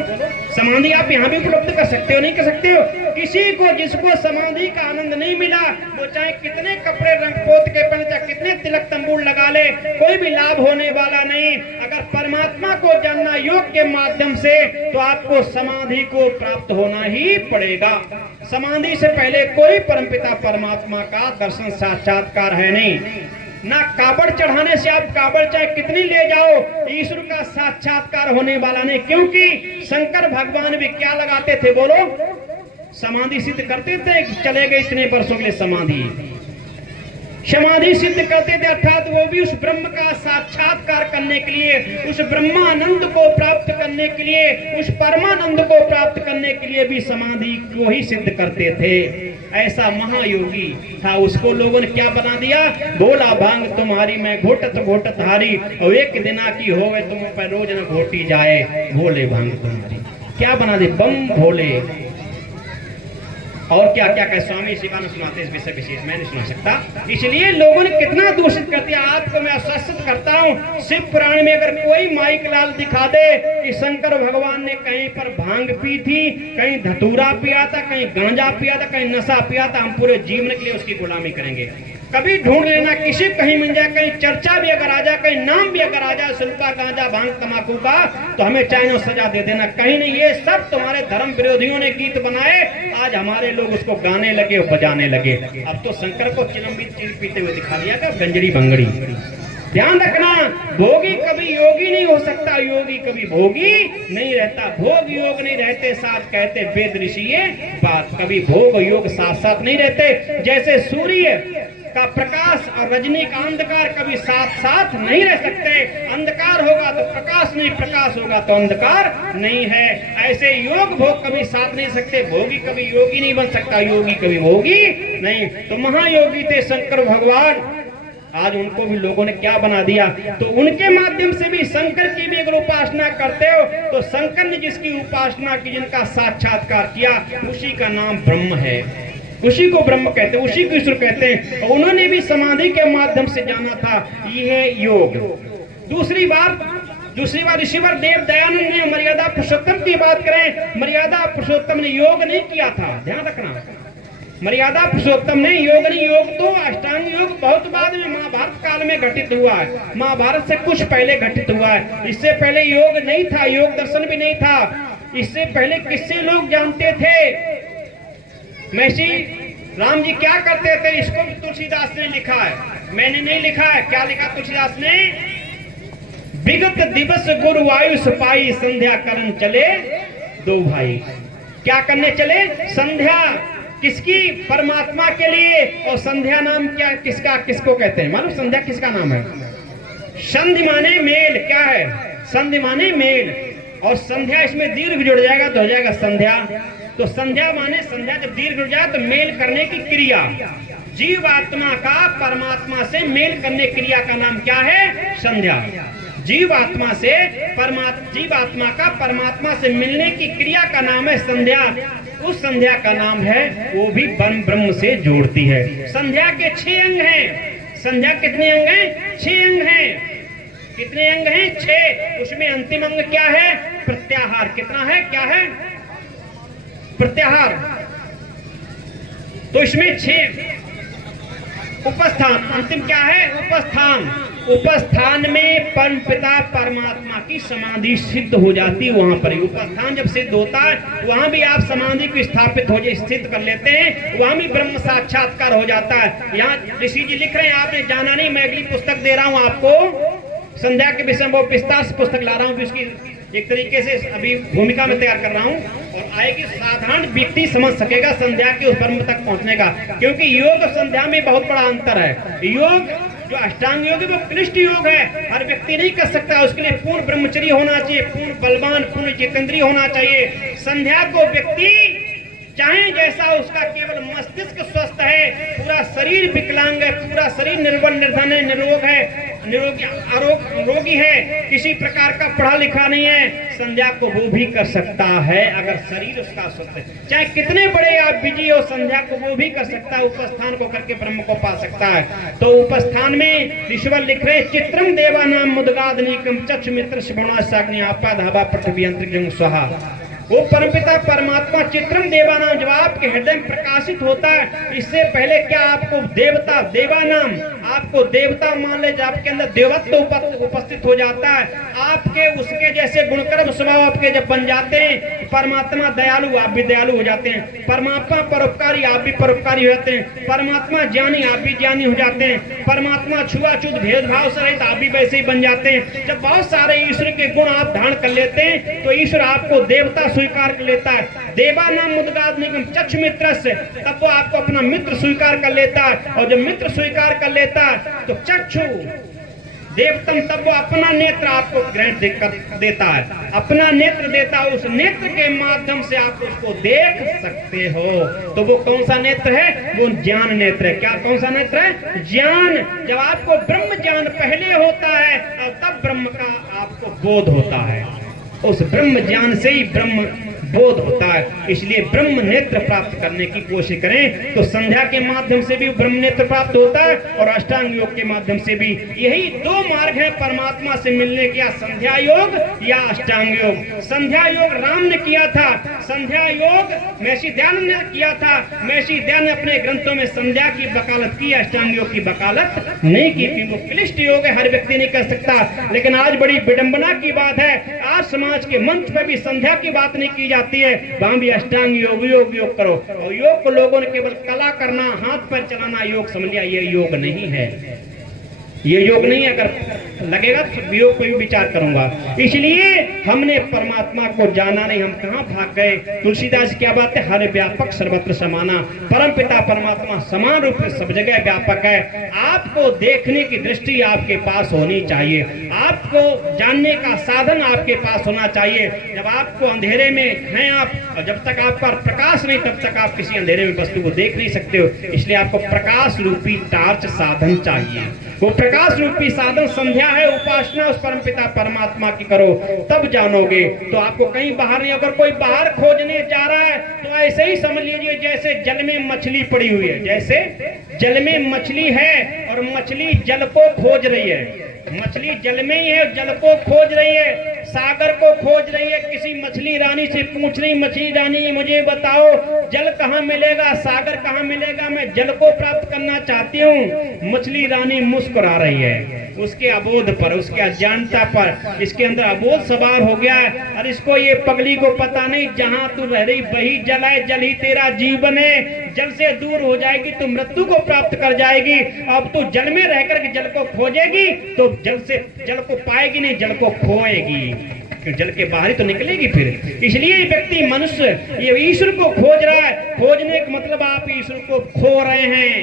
समाधि आप यहाँ भी उपलब्ध कर सकते हो, नहीं कर सकते हो? किसी को जिसको समाधि का आनंद नहीं मिला, वो चाहे कितने कपड़े रंग पोत के पहने, चाहे कितने तिलक तंबूर लगा ले, कोई भी लाभ होने वाला नहीं। अगर परमात्मा को जानना योग के माध्यम से, तो आपको समाधि को प्राप्त होना ही पड़ेगा। समाधि से पहले कोई परमपिता परमात्मा का दर्शन साक्षात्कार है नहीं। ना काबड़ चढ़ाने से आप काबड़ चाहे कितनी ले जाओ, ईश्वर का साक्षात्कार होने वाला नहीं। क्योंकि शंकर भगवान भी क्या लगाते थे? बोलो, समाधि सिद्ध करते थे। चले गए इतने वर्षों के लिए समाधि सिद्ध करते थे, अर्थात वो भी उस ब्रह्म का साक्षात्कार करने के लिए, उस ब्रह्मानंद को प्राप्त करने के लिए, उस परमानंद को प्राप्त करने के लिए भी समाधि को ही सिद्ध करते थे। ऐसा महायोगी था। उसको लोगों ने क्या बना दिया? बोला भांग तुम्हारी मैं घोटत घोटत हारी, और एक दिना की हो गए तुम पर रोज न घोटी जाए, भोले भांग तुम्हारी। क्या बना दे? बम भोले। और क्या क्या कहे स्वामी शिवानंद सुनाते, इस विषय विशेष मैं नहीं सुना सकता। इसलिए लोगों ने कितना दूषित कर दिया। आपको मैं आश्वस्त करता हूँ, शिव पुराण में अगर कोई माइक लाल दिखा दे कि शंकर भगवान ने कहीं पर भांग पी थी, कहीं धतूरा पिया था, कहीं गांजा पिया था, कहीं नशा पिया था, हम पूरे जीवन के लिए उसकी गुलामी करेंगे। कभी ढूंढ लेना, किसी कहीं मिल जाए, कहीं चर्चा भी अगर आ जाए, कहीं नाम भी अगर आ जाए सुल्फा गांजा भांग तमाकू का, तो हमें चाहे सजा दे देना। कहीं नहीं, ये सब तुम्हारे धर्म विरोधियों ने गीत बनाए, आज हमारे लोग उसको गाने लगे और बजाने लगे। अब तो शंकर को चिलम पीते हुए दिखा दिया का गंजड़ी बंगड़ी। ध्यान रखना, भोगी कभी योगी नहीं हो सकता, योगी कभी भोगी नहीं रहता। भोग योग नहीं रहते साथ कहते वेद ऋषि ये बात। कभी भोग योग साथ साथ नहीं रहते। जैसे सूर्य का प्रकाश और रजनी का अंधकार कभी साथ साथ नहीं रह सकते। अंधकार होगा तो प्रकाश नहीं, प्रकाश होगा तो अंधकार नहीं है। ऐसे योग भोग कभी साथ नहीं सकते। भोगी कभी योगी नहीं बन सकता, योगी कभी भोगी नहीं। तो महायोगी थे शंकर भगवान। आज उनको भी लोगों ने क्या बना दिया? तो उनके माध्यम से भी शंकर की भी अगर उपासना करते हो, तो शंकर ने जिसकी उपासना की, जिनका साक्षात्कार किया, उसी का नाम ब्रह्म है, उसी को ब्रह्म कहते हैं, उसी को ईश्वर कहते हैं। और उन्होंने भी समाधि के माध्यम से जाना था, यह योग। दूसरी बात ऋषिवर देव दयानंद ने मर्यादा पुरुषोत्तम की बात करें, मर्यादा पुरुषोत्तम ने योग नहीं किया था। ध्यान रखना, मर्यादा पुरुषोत्तम ने योग नहीं। योग तो अष्टांग योग बहुत बाद में महाभारत काल में घटित हुआ है, महाभारत से कुछ पहले घटित हुआ है। इससे पहले योग नहीं था, योग दर्शन भी नहीं था। इससे पहले किससे लोग जानते थे? महर्षि राम जी क्या करते थे, इसको भी तुलसीदास ने लिखा है, मैंने नहीं लिखा है। क्या लिखा तुलसीदास ने? विगत दिवस गुरु आयु सपाई, संध्या करन चले दो भाई। क्या करने चले? संध्या। किसकी? परमात्मा के लिए। और संध्या नाम क्या, किसका, किसको कहते हैं? मालूम संध्या किसका नाम है? संधि माने मेल। क्या है? संधि माने मेल। और संध्या इसमें दीर्घ जुड़ जाएगा तो हो जाएगा संध्या। तो संध्या माने, संध्या जब दीर्घ जुड़ जाए तो मेल करने की क्रिया। जीवात्मा का परमात्मा से मेल करने क्रिया का नाम क्या है? संध्या। जीवात्मा का परमात्मा से मिलने की क्रिया का नाम है संध्या। उस संध्या का नाम है, वो भी ब्रह्म से जोड़ती है। संध्या के 6 अंग हैं। संध्या कितने अंग हैं? 6 अंग हैं। कितने अंग हैं? 6। उसमें अंतिम अंग क्या है? प्रत्याहार। कितना है? क्या है? प्रत्याहार। तो इसमें 6। उपस्थान, अंतिम क्या है? उपस्थान। उपस्थान में परम पिता परमात्मा की समाधि सिद्ध हो जाती है। वहां पर उपस्थान जब सिद्ध होता है, वहां भी आप समाधि को स्थापित हो जाए, स्थित कर लेते हैं, वहां भी ब्रह्म साक्षात्कार हो जाता है। यहाँ ऋषि जी लिख रहे हैं, आपने जाना नहीं, मैं अगली पुस्तक दे रहा हूं आपको, संध्या के विषय में विस्तार से पुस्तक ला रहा हूं, उसकी एक तरीके से अभी भूमिका में तैयार कर रहा हूं, और आएगी, साधारण व्यक्ति समझ सकेगा संध्या के उस ब्रह्म तक पहुंचने का। क्योंकि योग और संध्या में बहुत बड़ा अंतर है। योग जो अष्टांग योग है वो क्लिष्ट योग है, हर व्यक्ति नहीं कर सकता। उसके लिए पूर्ण ब्रह्मचर्य होना चाहिए, पूर्ण बलवान, पूर्ण जितेंद्रिय होना चाहिए। संध्या को व्यक्ति चाहे जैसा, उसका केवल मस्तिष्क स्वस्थ है, पूरा शरीर विकलांग है, पूरा शरीर निर्बल निर्धन है, निरोग है, रोगी है, किसी प्रकार का पढ़ा लिखा नहीं है, संध्या को वो भी कर सकता है अगर शरीर उसका स्वस्थ है। चाहे कितने बड़े आप बिजी हो, संध्या को वो भी कर सकता है, उपस्थान को करके ब्रह्म को पा सकता है। तो उपस्थान में ईश्वर लिख रहे, चित्रम देवानाम मुदगादनीकम चक्ष मित्र श्रवणासाग्नि आपा धावा पृथ्वी अंतरिक्षं स्वाहा। वो परमपिता परमात्मा चित्रम देवानाम जब आपके हृदय में प्रकाशित होता है, इससे पहले क्या आपको देवता, देवानाम, आपको देवता मान ले, आपके अंदर देवत्व उपस्थित हो जाता है, आपके उसके जैसे गुणकर्म स्वभाव आपके जब बन जाते हैं, परमात्मा दयालु, आप भी दयालु हो जाते हैं, परमात्मा परोपकारी, आप भी परोपकारी हो जाते हैं, परमात्मा ज्ञानी, आप भी ज्ञानी हो जाते हैं, परमात्मा छुआछूत भेदभाव से रहित, आप भी वैसे ही बन जाते हैं। जब बहुत सारे ईश्वर के गुण आप धारण कर लेते हैं, तो ईश्वर आपको देवता स्वीकार कर लेता है। देवानाम मुदगादनीकम चक्ष मित्र से, तब वो आपको अपना मित्र स्वीकार कर लेता है, और जब मित्र स्वीकार कर लेता है तो चक्षु देवतम, तब वो अपना नेत्र आपको ग्रहण देता है, अपना नेत्र देता है, उस नेत्र के माध्यम से आप उसको देख सकते हो। तो वो कौन सा नेत्र है? वो ज्ञान नेत्र है। क्या कौन सा नेत्र है? ज्ञान। जब आपको ब्रह्म ज्ञान पहले होता है और तब ब्रह्म का आपको बोध होता है, उस ब्रह्म ज्ञान से ही ब्रह्म बोध होता है। इसलिए ब्रह्म नेत्र प्राप्त करने की कोशिश करें। तो संध्या के माध्यम से भी ब्रह्म नेत्र प्राप्त होता है, और अष्टांग योग के माध्यम से भी। यही 2 मार्ग है परमात्मा से मिलने के, संध्या योग या अष्टांग योग। संध्या योग राम ने किया था, संध्या योग महर्षि दयानंद ने किया था। महर्षि दयानंद ने अपने ग्रंथों में संध्या की वकालत की, अष्टांग योग की वकालत नहीं की थी। वो क्लिष्ट योग है, हर व्यक्ति नहीं कर सकता। लेकिन आज बड़ी विडंबना की बात है, आज समाज के मंच पर भी संध्या की बात नहीं की जाती है, वहां भी अष्टांग योग करो। और योग को लोगों ने केवल कला करना, हाथ पैर चलाना योग समझ लिया। ये योग नहीं है, ये योग नहीं है। अगर लगेगा तो योग पर भी विचार करूंगा। इसलिए हमने परमात्मा को जाना नहीं, हम कहां भाग गए। तुलसीदास क्या बात है, हर व्यापक सर्वत्र समाना। परम पिता परमात्मा समान रूप से सब जगह व्यापक है। आपको देखने की दृष्टि आपके पास होनी चाहिए, आपको जानने का साधन आपके पास होना चाहिए। जब आपको अंधेरे में हैं आप, और जब तक आपका प्रकाश नहीं, तब तक आप किसी अंधेरे में वस्तु को देख नहीं सकते हो। इसलिए आपको प्रकाश रूपी टार्च साधन चाहिए। वो प्रकाश रूपी साधन संध्या है, उपासना उस परमपिता परमात्मा की करो, तब जानोगे। तो आपको कहीं बाहर नहीं, अगर कोई बाहर खोजने जा रहा है तो ऐसे ही समझ लीजिए जैसे जल में मछली पड़ी हुई है। जैसे जल में मछली है और मछली जल को खोज रही है, मछली जल में ही है, जल को खोज रही है, सागर को खोज रही है। किसी मछली रानी से पूछ रही, मछली रानी मुझे बताओ जल कहाँ मिलेगा, सागर कहाँ मिलेगा, मैं जल को प्राप्त करना चाहती हूँ। मछली रानी मुस्कुरा रही है, उसके अबोध पर, उसके अज्ञानता पर, इसके अंदर अबोध सवार हो गया है। और इसको ये पगली को पता नहीं, जहां तू रह रही वही जल है, जल ही तेरा जीवन है। जल से दूर हो जाएगी तो मृत्यु को प्राप्त कर जाएगी। अब तू जल में रहकर के जल को खोजेगी तो जल से जल को पाएगी नहीं, जल को खोएगी, जल के बाहर ही तो निकलेगी फिर। इसलिए व्यक्ति, मनुष्य ये ईश्वर को खोज रहा है। खोजने का मतलब आप ईश्वर को खो रहे हैं,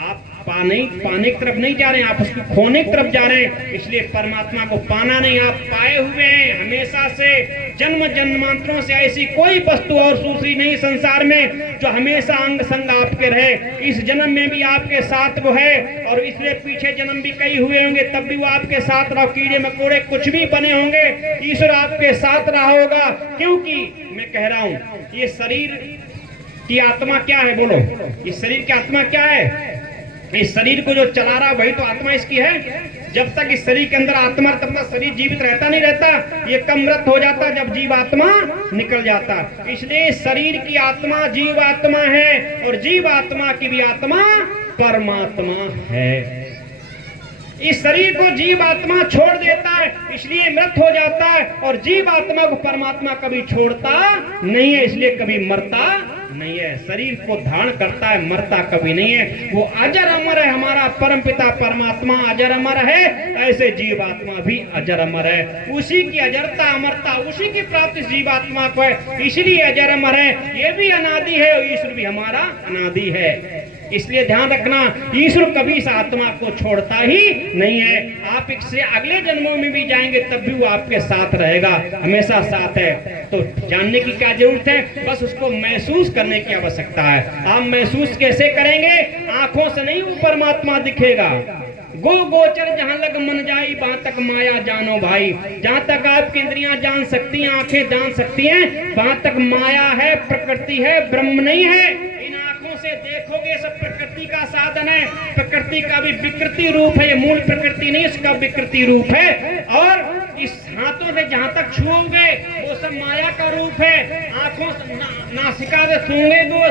आप पाने की तरफ नहीं जा रहे हैं, आप उसको खोने की तरफ जा रहे हैं। इसलिए परमात्मा को पाना नहीं, आप पाए हुए हैं, हमेशा हमेशा से जन्म जन्मांतरों से ऐसी कोई वस्तु और दूसरी नहीं संसार में जो हमेशा अंग संग आपके रहे। इस जन्म में भी आपके साथ वो है और इसलिए पीछे जन्म भी कई हुए होंगे तब भी वो आपके साथ रहा। कीड़े मकोड़े कुछ भी बने होंगे, ईश्वर आपके साथ रहा होगा। क्योंकि मैं कह रहा हूं ये शरीर की आत्मा क्या है, बोलो, इस शरीर की आत्मा क्या है? इस शरीर को जो चला रहा वही तो आत्मा इसकी है। जब तक इस शरीर के अंदर आत्मा तब तक शरीर जीवित रहता नहीं रहता, ये कमरत हो जाता जब जीव आत्मा निकल जाता। इसलिए शरीर की आत्मा जीव आत्मा है और जीव आत्मा की भी आत्मा परमात्मा है। इस शरीर को जीव आत्मा छोड़ देता है इसलिए मृत हो जाता है और जीव आत्मा को परमात्मा कभी छोड़ता नहीं है, इसलिए कभी मरता नहीं है। शरीर को धारण करता है, मरता कभी नहीं है। वो अजर अमर है, हमारा परम पिता परमात्मा अजर अमर है, ऐसे जीव आत्मा भी अजर अमर है। उसी की अजरता अमरता उसी की प्राप्ति जीव आत्मा को है, इसलिए अजर अमर है। ये भी अनादि है और ईश्वर भी हमारा अनादि है। इसलिए ध्यान रखना, ईश्वर कभी इस आत्मा को छोड़ता ही नहीं है। आप इससे अगले जन्मों में भी जाएंगे तब भी वो आपके साथ रहेगा, हमेशा साथ है। तो जानने की क्या जरूरत है, बस उसको महसूस करने की आवश्यकता है। आप महसूस कैसे करेंगे? आंखों से नहीं वो परमात्मा दिखेगा। गो गोचर जहां लग मन जाई वहां तक माया जानो भाई। जहां तक आपकी इंद्रियां जान सकती हैं, आंखें जान सकती हैं, वहां तक माया है, प्रकृति है, ब्रह्म नहीं है। इन आंखों से देखोगे सब प्रकृति का साधन है, प्रकृति का भी विकृति रूप है। ये मूल प्रकृति नहीं, इसका विकृति रूप है। और इस हाथों से जहां तक छुओगे वो सब माया का रूप है। आंखों से नासिका से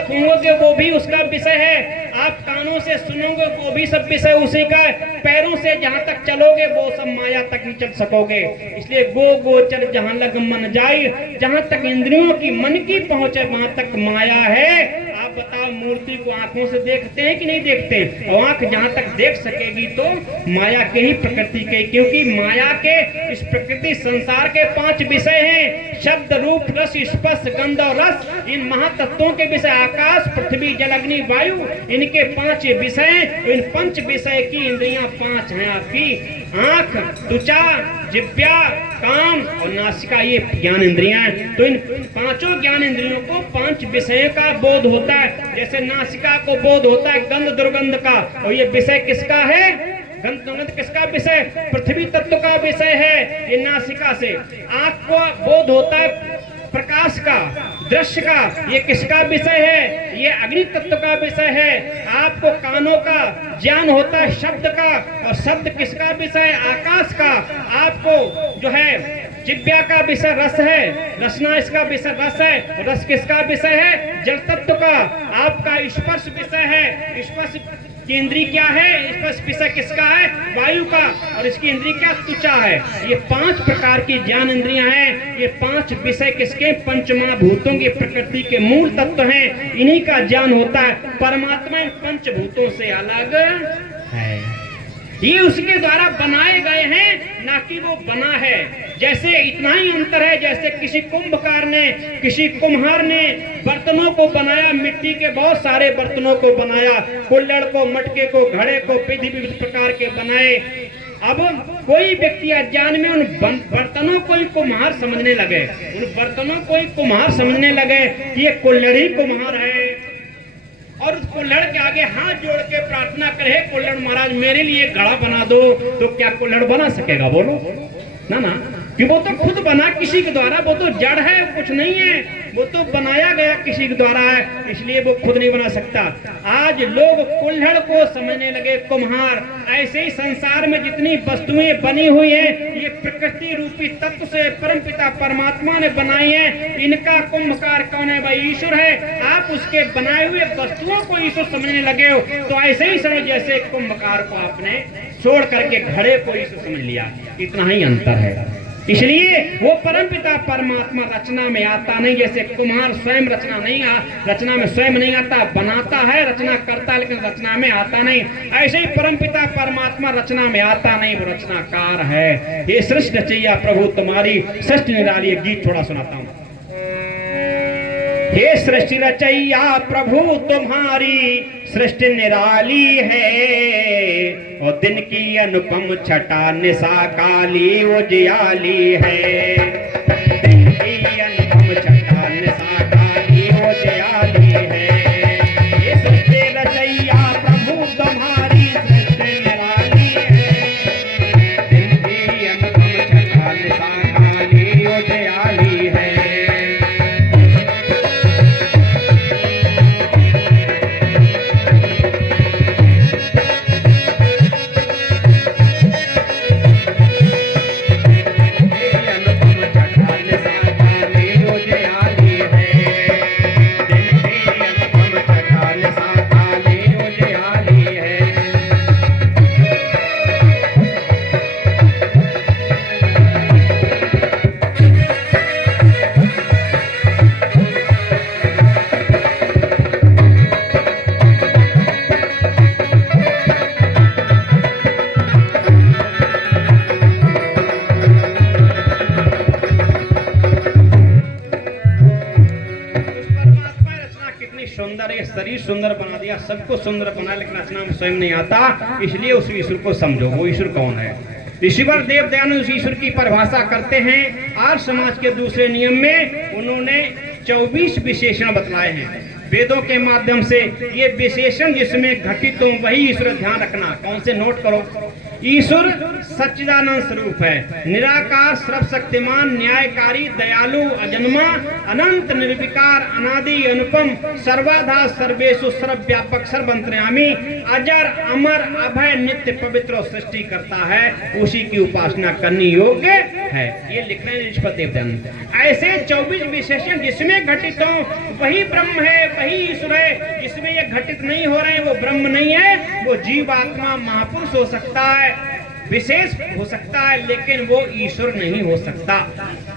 सूंघोगे वो भी उसका विषय है। आप कानों से सुनोगे वो भी सब विषय उसी का है। पैरों से जहां तक चलोगे वो सब माया तक नहीं चल सकोगे। इसलिए गो गोचर जहां लग मन जाए, जहां तक इंद्रियों की मन की पहुंचे वहां तक माया है। आप बताओ, मूर्ति को आंखों से देखते हैं कि नहीं देखते? और आंख जहां तक देख सकेगी तो माया के ही प्रकृति के, क्योंकि माया के इस प्रकृति संसार के 5 विषय हैं, शब्द रूप रस स्पर्श गंध और रस। इन महातत्वों के विषय आकाश पृथ्वी जल अग्नि वायु, इनके 5 विषय। इन 5 विषय की इंद्रियां 5 हैं आपकी, आंख, त्वचा, जिह्वा, कान और नासिका, ये ज्ञान इंद्रियां हैं। तो इन 5 ज्ञान इंद्रियों को 5 विषयों का बोध होता है। जैसे नासिका को बोध होता है गंध दुर्गंध का, और ये विषय किसका है? गंध दुर्गंध किसका विषय? पृथ्वी तत्व का विषय है। ये नासिका से। आंख को बोध होता है प्रकाश का, दृश्य का, ये किसका विषय है? ये अग्नि तत्व का विषय है। आपको कानों का ज्ञान होता है शब्द का, और शब्द किसका विषय? आकाश का। आपको जो है जिह्वा का विषय रस है, रसना इसका विषय रस है। रस किसका विषय है? जल तत्व का। आपका स्पर्श विषय है, स्पर्श की इंद्री क्या है? स्पर्श विषय किसका है? वायु का। और इसकी इंद्री क्या? त्वचा है। ये 5 प्रकार की ज्ञान इंद्रियां हैं। ये 5 विषय किसके? पंचमहाभूतों की प्रकृति के मूल तत्व हैं, इन्हीं का ज्ञान होता है। परमात्मा इन पंचभूतों से अलग है, ये उसके द्वारा बनाए गए हैं, ना कि वो बना है। जैसे इतना ही अंतर है, जैसे किसी कुंभकार ने, किसी कुम्हार ने बर्तनों को बनाया, मिट्टी के बहुत सारे बर्तनों को बनाया, कुल्हड़ को, मटके को, घड़े को, विभिन्न प्रकार के बनाए। अब कोई व्यक्ति अज्ञान में उन बर्तनों को ही कुम्हार समझने लगे, उन बर्तनों को ही कुम्हार समझने लगे कि ये कुल्हड़ ही कुम्हार है, और उस कुल्हड़ के आगे हाथ जोड़ के प्रार्थना करे, कुल्हड़ महाराज मेरे लिए घड़ा बना दो। तो क्या कुल्हड़ बना सकेगा? बोलो ना ना, कि वो तो खुद बना किसी के द्वारा, वो तो जड़ है, कुछ नहीं है, वो तो बनाया गया किसी के द्वारा है, इसलिए वो खुद नहीं बना सकता। आज लोग कुल्हड़ को समझने लगे कुम्हार। ऐसे ही संसार में जितनी वस्तुएं बनी हुई हैं, ये प्रकृति रूपी तत्व से परमपिता परमात्मा ने बनाई है। इनका कुंभकार कौन है? भाई ईश्वर है। आप उसके बनाए हुए वस्तुओं को ईश्वर समझने लगे हो, तो ऐसे ही समझ जैसे कुंभकार को आपने छोड़ करके घड़े को ईश्वर समझ लिया। इतना ही अंतर है। इसलिए वो परमपिता परमात्मा रचना में आता नहीं, जैसे कुम्हार स्वयं रचना में स्वयं नहीं आता, बनाता है, रचना करता है, लेकिन रचना में आता नहीं। ऐसे ही परमपिता परमात्मा रचना में आता नहीं, वो रचनाकार है। ये सृष्टि रचैया प्रभु तुम्हारी, सृष्टि निराली। एक गीत थोड़ा सुनाता हूँ। हे सृष्टि रचैया प्रभु तुम्हारी, सृष्टि निराली है, और दिन की अनुपम छटा निशा काली उजियाली है। सुंदर, ये शरीर सुंदर बना दिया, सबको सुंदर बना, लेकिन रचना में स्वयं नहीं आता। इसलिए उस ईश्वर को समझो। वो ईश्वर कौन है? ऋषिवर देव दयानंद उस ईश्वर की परिभाषा करते हैं। आर्य समाज के दूसरे नियम में उन्होंने 24 विशेषण बतलाए हैं वेदों के माध्यम से। ये विशेषण जिसमें घटित हो वही ईश्वर ध्यान रखना। कौन से? नोट करो। ईश्वर सच्चिदानंद स्वरूप है, निराकार, सर्वशक्तिमान, न्यायकारी, दयालु, अजन्मा, अनंत, निर्विकार, अनादि, अनुपम, सर्वाधा, सर्वेषु, सर्वव्यापक, सर्वंतर्यामी, अजर, अमर, अभय, नित्य, पवित्र और सृष्टि करता है। उसी की उपासना करनी योग्य है। ये लिख रहे हैं ऋषिपति देवदयानंद। ऐसे 24 विशेषण जिसमें घटित हो वही ब्रह्म है, वही ईश्वर है। जिसमें ये घटित नहीं हो रहे हैं वो ब्रह्म नहीं है। वो जीवात्मा महापुरुष हो सकता है, विशेष हो सकता है, लेकिन वो ईश्वर नहीं हो सकता।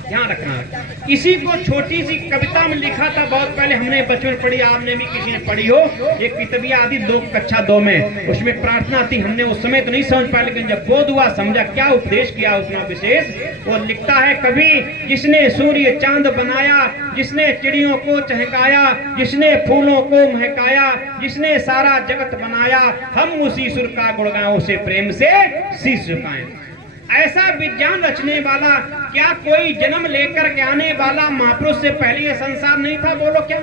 ध्यान रखना। इसी को छोटी सी कविता में लिखा था बहुत पहले, हमने बचपन पढ़ी, आपने भी किसी ने पढ़ी हो। एक किताबिया आदि कक्षा 2 में, उसमें प्रार्थना थी। हमने उस समय तो नहीं समझ पाया, लेकिन जब बोध हुआ, समझा क्या उपदेश किया उसने विशेष। वो लिखता है कभी, जिसने सूर्य चांद बनाया, जिसने चिड़ियों को चहकाया, जिसने फूलों को महकाया, जिसने सारा जगत बनाया, हम उस ईश्वर का गुणगान उसे प्रेम से शीश झुकाएं। ऐसा विज्ञान रचने वाला, क्या कोई जन्म लेकर के आने वाला महापुरुष से पहले ये संसार नहीं था? बोलो क्या?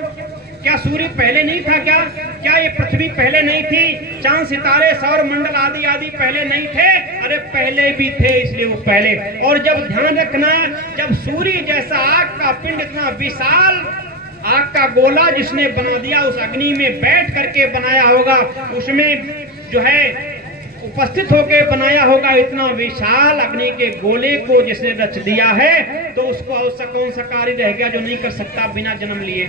क्या सूर्य पहले नहीं था? क्या ये पृथ्वी पहले नहीं थी? चांद, सितारे, सौर मंडल आदि आदि पहले नहीं थे? अरे पहले भी थे, इसलिए वो पहले। और जब ध्यान रखना, जब सूर्य जैसा आग का पिंड, इतना विशाल आग का गोला जिसने बना दिया, उस अग्नि में बैठ करके बनाया होगा, उसमें जो है उपस्थित होकर बनाया होगा, इतना विशाल अग्नि के गोले को जिसने रच दिया है, तो उसको और कौन सा कार्य रह गया जो नहीं कर सकता बिना जन्म लिए?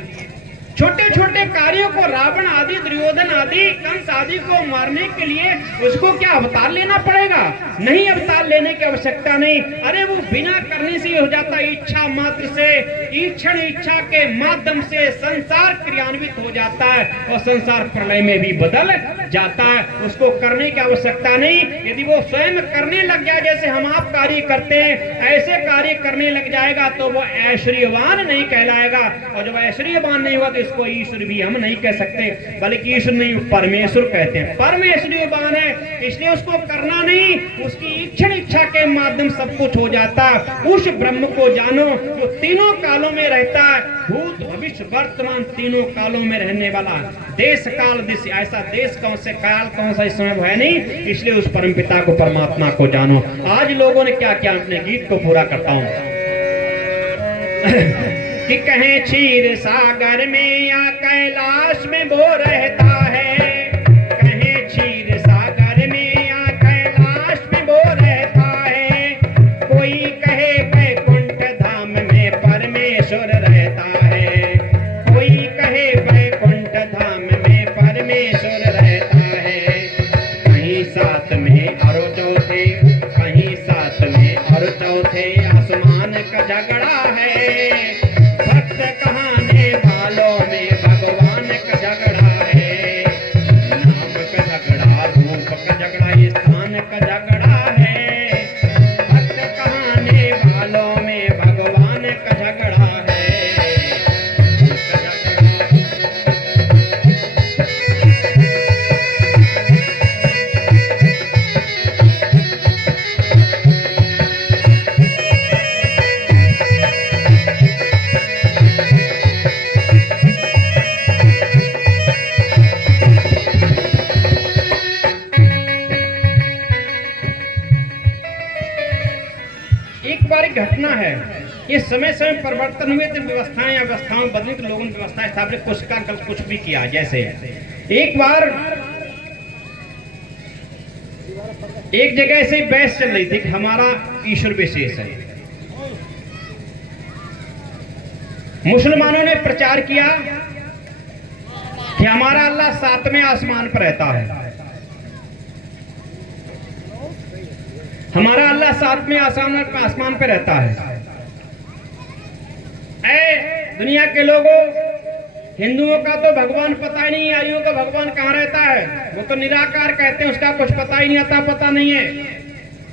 छोटे छोटे कार्यों को रावण आदि, दुर्योधन आदि, कंस आदि को मारने के लिए उसको क्या अवतार लेना पड़ेगा? नहीं, अवतार लेने की आवश्यकता नहीं। अरे वो बिना करने से हो जाता, इच्छा मात्र से, ईक्षण इच्छा के माध्यम से संसार क्रियान्वित हो जाता है और संसार प्रलय में भी बदल जाता है। उसको करने की आवश्यकता नहीं। यदि वो स्वयं करने लग जाए, जैसे हम आप कार्य करते हैं, ऐसे कार्य करने लग जाएगा तो वो ऐश्वर्यवान नहीं कहलाएगा। और जब ऐश्वर्यवान नहीं हुआ तो इसको ईश्वर भी हम नहीं कह सकते, बल्कि ईश्वर नहीं, परमेश्वर कहते हैं। परमेश्वरवान है, इसलिए उसको करना नहीं, उसकी इच्छा इच्छा के माध्यम सब कुछ हो जाता। उस ब्रह्म को जानो जो तीनों कालों में रहता है, भूत, भविष्य, वर्तमान, तीनों कालों में रहने वाला। देश काल दिश, ऐसा देश कौन से, काल कौन सा, इस समय है नहीं। इसलिए उस परमपिता को, परमात्मा को जानो। आज लोगों ने क्या किया, अपने गीत को पूरा करता हूं कि कहें क्षीर सागर में या कैलाश में वो रहता है, कहें क्षीर सागर में या कैलाश में वो रहता है, कोई कहे वैकुंठ धाम में परमेश्वर रहता है, कोई कहे वैकुंठ धाम में परमेश्वर रहता है। कहीं साथ में और चौथे, कहीं साथ में और चौथे, आसमान का झगड़ा है। कहाने वालों में भगवान का झगड़ा है, नाम का झगड़ा, रूप का झगड़ा, स्थान का झगड़ा है। भक्त कहाने वालों में भगवान का झगड़ा है। घटना है, ये समय समय परिवर्तन हुए थे, व्यवस्थाएं या व्यवस्थाओं बदली तो लोगों ने व्यवस्था स्थापित कुछ का कल कुछ भी किया। जैसे एक बार एक जगह से बहस चल रही थी कि हमारा ईश्वर विशेष है। मुसलमानों ने प्रचार किया कि हमारा अल्लाह 7वें आसमान पर रहता है, हमारा अल्लाह 7वें आसमान पे रहता है। ऐ दुनिया के लोगों, हिंदुओं का तो भगवान पता ही नहीं, आर्यों का भगवान कहाँ रहता है, वो तो निराकार कहते हैं, उसका कुछ पता ही नहीं, आता पता नहीं है।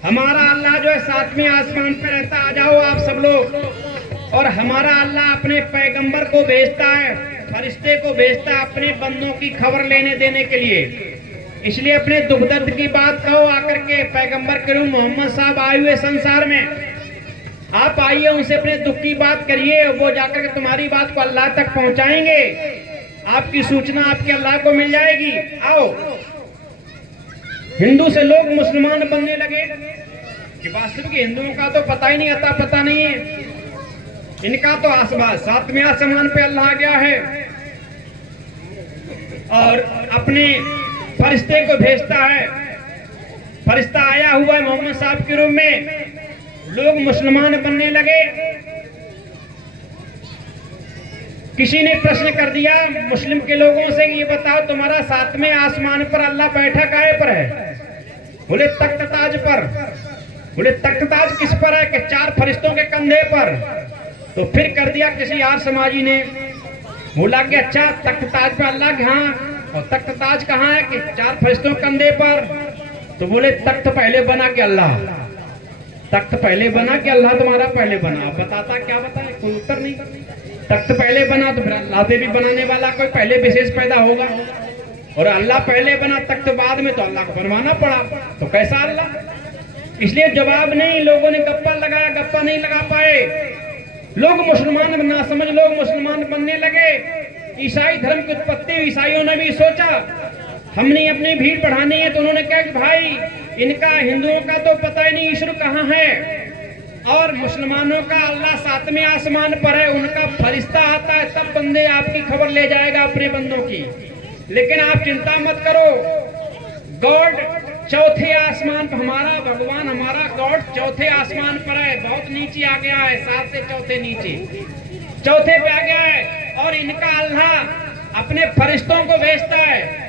हमारा अल्लाह जो है 7वें आसमान पे रहता। आ जाओ आप सब लोग। और हमारा अल्लाह अपने पैगंबर को भेजता है फरिश्ते को भेजता है अपने बंदों की खबर लेने देने के लिए। इसलिए अपने दुख दर्द की बात कहो आकर के, पैगंबर करीम मोहम्मद साहब आए हुए संसार में, आप आइए उनसे अपने दुख की बात करिए, वो जाकर के तुम्हारी बात को अल्लाह तक पहुंचाएंगे, आपकी सूचना आपके अल्लाह को मिल जाएगी। आओ, हिंदू से लोग मुसलमान बनने लगे कि वास्तविक हिंदुओं का तो पता ही नहीं, आता पता नहीं है, इनका तो आसमान सातवें आसमान पे अल्लाह गया है और अपने फरिश्ते को भेजता है, फरिश्ता आया हुआ है मोहम्मद साहब के रूप में, लोग मुसलमान बनने लगे। किसी ने प्रश्न कर दिया मुस्लिम के लोगों से, ये बताओ तुम्हारा सातवें आसमान पर अल्लाह बैठा काहे पर है? बोले तख्त ताज पर। बोले तख्त ताज किस पर है? कि 4 फरिश्तों के कंधे पर। तो फिर कर दिया किसी यार समाजी ने, बोला कि अच्छा तख्त ताज पर अल्लाह के हाँ, और तख्त ताज कहाँ है? कि 4 फरिश्तों के कंधे पर। तो बोले तख्त पहले बना के अल्लाह, तख्त पहले बना कि अल्लाह तुम्हारा पहले बना? बताता क्या बताए, कोई उत्तर नहीं। तख्त पहले बना तो फिर अल्लाह से भी बनाने वाला कोई पहले विशेष पैदा होगा, और अल्लाह पहले बना तख्त बाद में, तो अल्लाह को बनवाना पड़ा, तो कैसा अल्लाह? इसलिए जवाब नहीं, लोगों ने गप्पा लगाया, गप्पा नहीं लगा पाए, लोग मुसलमान ना समझ लोग मुसलमान बनने लगे। ईसाई धर्म की उत्पत्ति ईसाइयों ने भी सोचा हमने अपनी भीड़ बढ़ानी है, तो उन्होंने कहा भाई इनका हिंदुओं का तो पता ही नहीं ईश्वर कहाँ है, और मुसलमानों का अल्लाह सातवें आसमान पर है, उनका फरिश्ता आता है तब बंदे आपकी खबर ले जाएगा अपने बंदों की। लेकिन आप चिंता मत करो, गॉड चौथे आसमान पर, हमारा भगवान हमारा गॉड चौथे आसमान पर है, बहुत नीचे आ गया है, 7 से चौथे नीचे, चौथे पे आ गया है, और इनका अल्लाह अपने फरिश्तों को भेजता है।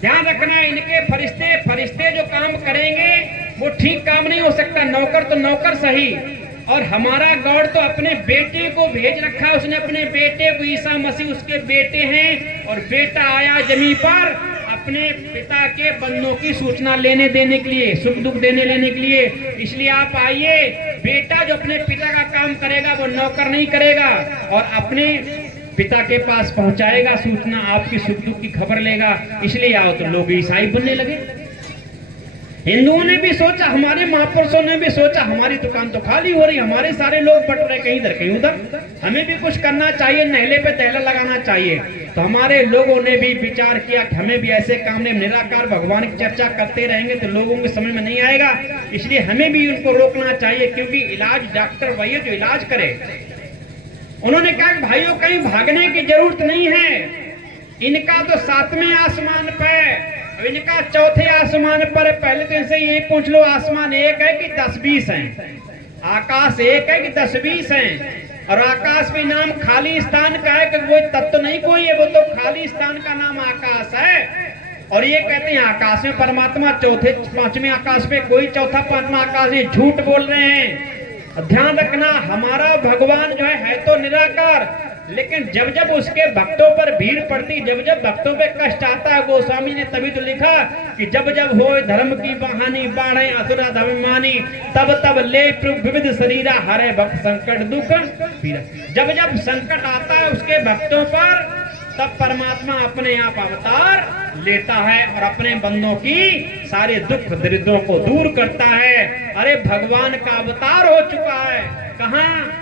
ध्यान रखना, इनके फरिश्ते जो काम करेंगे वो ठीक काम नहीं हो सकता, नौकर तो नौकर सही, और हमारा गॉड तो अपने बेटे को भेज रखा है, उसने अपने बेटे को, ईसा मसीह उसके बेटे हैं, और बेटा आया जमीन पर अपने पिता के बंदों की सूचना लेने देने के लिए, सुख दुख देने लेने के लिए। इसलिए आप आइए, बेटा जो अपने पिता का काम करेगा वो नौकर नहीं करेगा, और अपने पिता के पास पहुंचाएगा सूचना, आपकी सुख दुख की खबर लेगा। इसलिए आओ, तो लोग ईसाई बनने लगे। हिंदुओं ने भी सोचा, हमारे महापुरुषों ने भी सोचा हमारी दुकान तो खाली हो रही, हमारे सारे लोग बट रहे कहीं इधर कहीं उधर, हमें भी कुछ करना चाहिए, नहले पे तैला लगाना चाहिए। तो हमारे लोगों ने भी विचार किया कि हमें भी ऐसे काम में निराकार भगवान की चर्चा करते रहेंगे तो लोगों के समझ में नहीं आएगा, इसलिए हमें भी उनको रोकना चाहिए, क्योंकि इलाज डॉक्टर वही है जो इलाज करे। उन्होंने कहा कि भाइयों कहीं भागने की जरूरत नहीं है, इनका तो 7वें आसमान पर, इनका चौथे आसमान पर। पहले तो इनसे ये पूछ लो, आसमान एक है कि 10-20 हैं? आकाश एक है कि 10-20 हैं? और आकाश भी नाम खाली स्थान का है कि वो तत्व नहीं कोई है, वो तो खाली स्थान का नाम आकाश है। और ये कहते हैं आकाश में परमात्मा, चौथे 5वें आकाश में कोई चौथा 5वां आकाश नहीं, झूठ बोल रहे हैं। ध्यान रखना, हमारा भगवान जो है तो निराकार, लेकिन जब जब उसके भक्तों पर भीड़ पड़ती, जब जब भक्तों पे कष्ट आता है, गोस्वामी ने तभी तो लिखा कि जब जब हो धर्म की बहानी, बाढ़े असुरा धर्मानी, तब तब ले विविध शरीरा हरे भक्त संकट दुख पीरा। जब जब संकट आता है उसके भक्तों पर, तब परमात्मा अपने आप अवतार लेता है और अपने बंदों की सारे दुख दरिद्रों को दूर करता है। अरे भगवान का अवतार हो चुका है, कहाँ?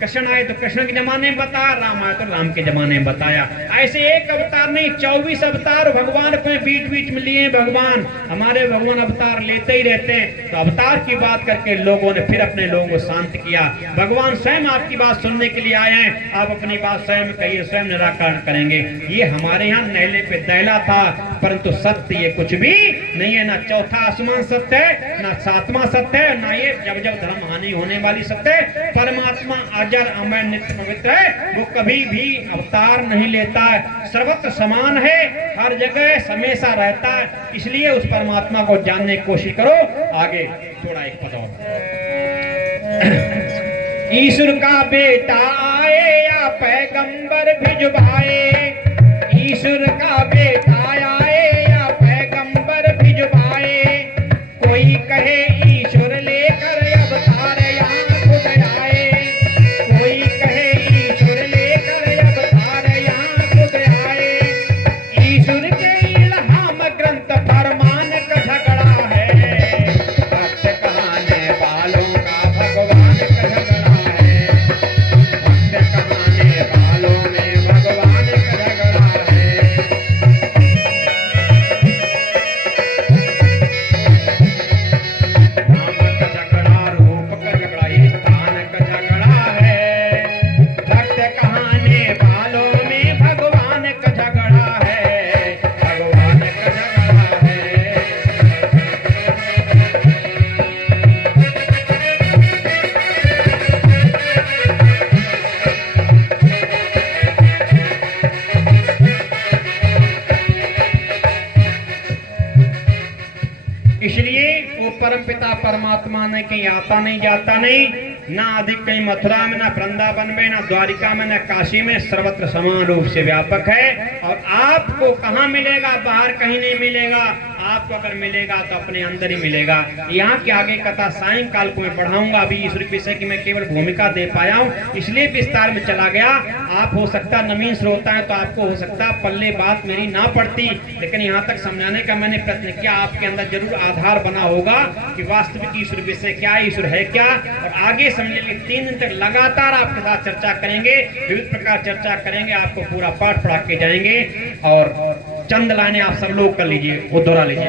कृष्ण आए तो कृष्ण के जमाने में बताया, राम आए तो राम के जमाने में बताया। ऐसे एक अवतार नहीं, 24 अवतार भगवान को बीच बीच में लिए। भगवान हमारे भगवान अवतार लेते ही रहते हैं। तो अवतार की बात करके लोगों ने फिर अपने लोगों को शांत किया। भगवान स्वयं आपकी बात सुनने के लिए आए हैं, आप अपनी बात स्वयं कहिए, स्वयं निराकरण करेंगे। ये हमारे यहाँ नहले पे दैला था, परंतु सत्य ये कुछ भी नहीं है। ना चौथा आसमान सत्य है, ना 7वां सत्य है, ना ये जब जब धर्म हानि होने वाली सत्य है। परमात्मा अजर अमर नित्य पवित्र है, वो कभी भी अवतार नहीं लेता है, सर्वत्र समान है, हर जगह हमेशा रहता है। इसलिए उस परमात्मा को जानने की कोशिश करो। आगे थोड़ा एक पद और, ईश्वर का बेटा आए या पैगंबर भिजवाए, ईश्वर का बेटा आए या पैगंबर भिजवाए, कोई कहे ईश्वर लेकर अवतार यहाँ खुद आए, कोई कहे ईश्वर लेकर अवतार यहाँ परमात्मा ने कहीं आता नहीं जाता नहीं, ना अधिक कहीं मथुरा में, ना वृंदावन में, ना द्वारिका में, ना काशी में, सर्वत्र समान रूप से व्यापक है। और आपको कहाँ मिलेगा? बाहर कहीं नहीं मिलेगा। आपको अगर मिलेगा तो अपने अंदर ही मिलेगा। यहाँ के आगे कथा सायंकाल को मैं बढ़ाऊंगा। अभी इस विषय की मैं केवल भूमिका दे पाया हूँ, इसलिए विस्तार में चला गया। आप हो सकता नवीन श्रोता है तो आपको हो सकता पल्ले बात मेरी ना पड़ती, लेकिन यहाँ तक समझाने का मैंने प्रयत्न किया। आपके अंदर जरूर आधार बना होगा कि वास्तविक ईश्वर विषय क्या है, ईश्वर है क्या। और आगे समझ लीजिए 3 दिन तक लगातार आपके साथ चर्चा करेंगे, विविध प्रकार चर्चा करेंगे, आपको पूरा पाठ पढ़ा के जाएंगे। और चंद लाइनें आप सब लोग कर लीजिए, वो दोहरा लीजिए।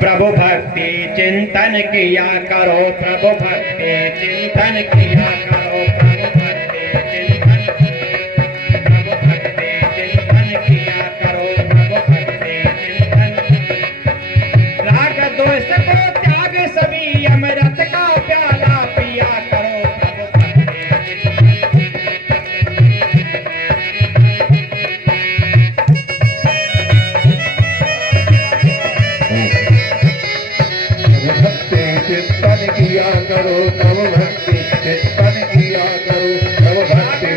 प्रभु भक्ति चिंतन किया करो, प्रभु भक्ति चिंतन किया करो, प्रभु भक्ति चिंतन, प्रभु भक्ति चिंतन किया करो, प्रभु भक्ति चिंतन। राग द्वेष को त्याग सभी अमृत का प्याला पिया करो, प्रभु भक्ति चिंतन किया करो, प्रभु भक्ति चिंतन किया करो, प्रभु भक्ति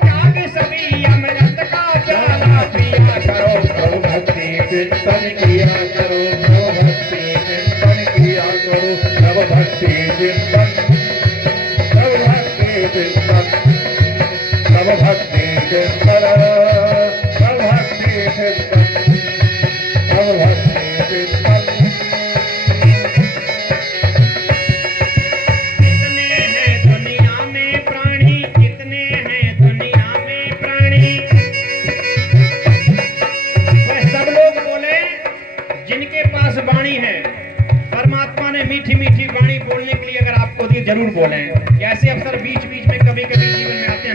त्याग सभी अमृत का प्याला पिया करो, प्रभु भक्ति चिंतन किया करो, प्रभु भक्ति चिंतन किया करो, प्रभु भक्ति चिंतन, प्रभु भक्ति चिंतन, प्रभु भक्ति चिंतन, प्रभु भक्ति चिंतन, प्रभु भक्ति चिंतन। वाणी है, परमात्मा ने मीठी मीठी वाणी बोलने के लिए अगर आपको दी, जरूर बोलें। ऐसे अवसर बीच बीच में कभी कभी जीवन में आते हैं।